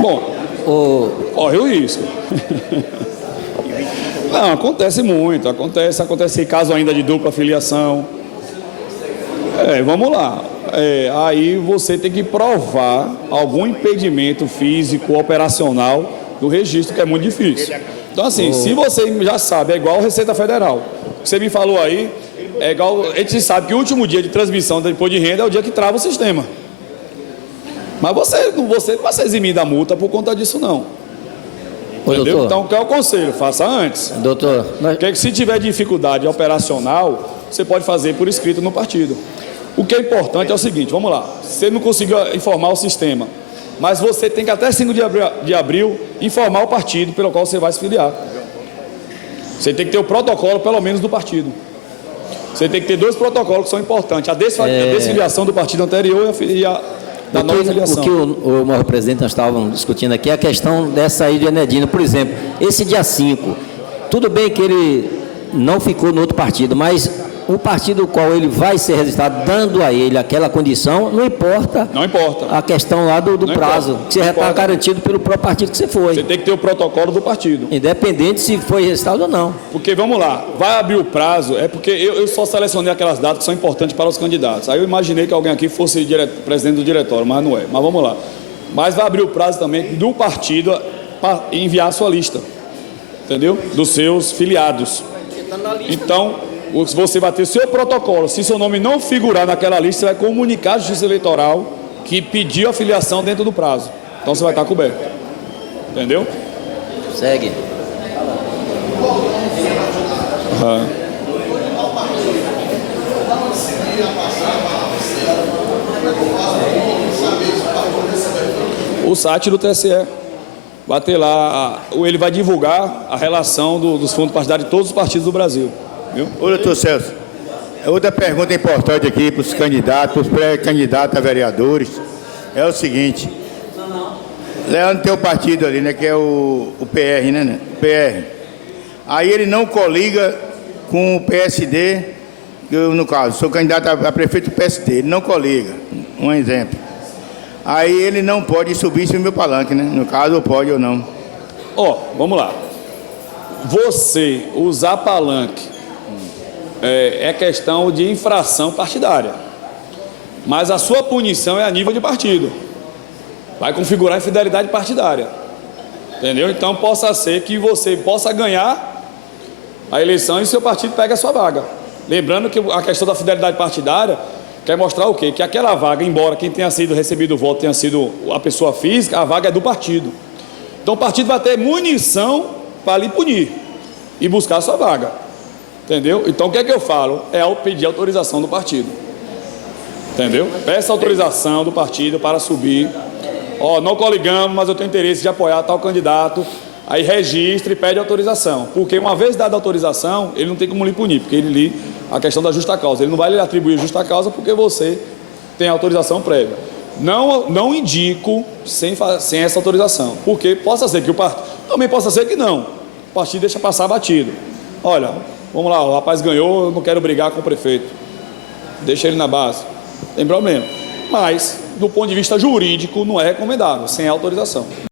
Bom, corre o risco. Não, acontece muito, acontece caso ainda de dupla filiação. Vamos lá. Aí você tem que provar algum impedimento físico, operacional do registro, que é muito difícil. Então, assim, se você já sabe, é igual a Receita Federal. O que você me falou aí, é igual. A gente sabe que o último dia de transmissão do imposto de renda é o dia que trava o sistema. Mas você não vai ser eximido da multa por conta disso, não. Entendeu? Então, qual é o conselho? Faça antes. Doutor, porque se tiver dificuldade operacional, você pode fazer por escrito no partido. O que é importante é o seguinte, vamos lá. Você não conseguiu informar o sistema, mas você tem que até 5 de abril informar o partido pelo qual você vai se filiar. Você tem que ter o protocolo, pelo menos, do partido. Você tem que ter 2 protocolos que são importantes. A desfiliação do partido anterior e a da nova filiação. O que o presidente nós estávamos discutindo aqui é a questão dessa aí de Enedino. Por exemplo, esse dia 5, tudo bem que ele não ficou no outro partido, mas o partido qual ele vai ser registrado, dando a ele aquela condição, não importa. Não importa. A questão lá do prazo, que você já está garantido pelo próprio partido que você foi. Você tem que ter o protocolo do partido. Independente se foi registrado ou não. Porque, vamos lá, vai abrir o prazo, é porque eu só selecionei aquelas datas que são importantes para os candidatos. Aí eu imaginei que alguém aqui fosse presidente do diretório, mas não é. Mas vamos lá. Mas vai abrir o prazo também do partido para enviar a sua lista. Entendeu? Dos seus filiados. Então, você vai ter seu protocolo. Se seu nome não figurar naquela lista, você vai comunicar à Justiça Eleitoral que pediu a filiação dentro do prazo. Então você vai estar coberto. Entendeu? Segue. O site do TSE. Vai ter lá, ele vai divulgar a relação dos fundos partidários de todos os partidos do Brasil. Viu? Ô, doutor Celso, outra pergunta importante aqui para os candidatos, para os pré-candidatos a vereadores, é o seguinte. Leandro tem o partido ali, né, que é o PR, né? PR. Aí ele não coliga com o PSD, eu, no caso, sou candidato a prefeito do PSD, ele não coliga, um exemplo. Aí ele não pode subir esse meu palanque, né? No caso, pode ou não. Vamos lá. Você usar palanque é questão de infração partidária. Mas a sua punição é a nível de partido. Vai configurar infidelidade partidária. Entendeu? Então, possa ser que você possa ganhar a eleição e seu partido pegue a sua vaga. Lembrando que a questão da fidelidade partidária quer mostrar o quê? Que aquela vaga, embora quem tenha sido recebido o voto tenha sido a pessoa física, a vaga é do partido. Então o partido vai ter munição para lhe punir e buscar a sua vaga. Entendeu? Então o que é que eu falo? É ao pedir autorização do partido. Entendeu? Peça autorização do partido para subir. Não coligamos, mas eu tenho interesse de apoiar tal candidato. Aí registre e pede autorização. Porque uma vez dada a autorização, ele não tem como lhe punir, porque ele a questão da justa causa. Ele não vai lhe atribuir justa causa porque você tem autorização prévia. Não indico sem essa autorização. Porque possa ser que o partido... Também possa ser que não. O partido deixa passar batido. Olha, vamos lá, o rapaz ganhou, eu não quero brigar com o prefeito. Deixa ele na base. Tem problema. Mas, do ponto de vista jurídico, não é recomendável, sem autorização.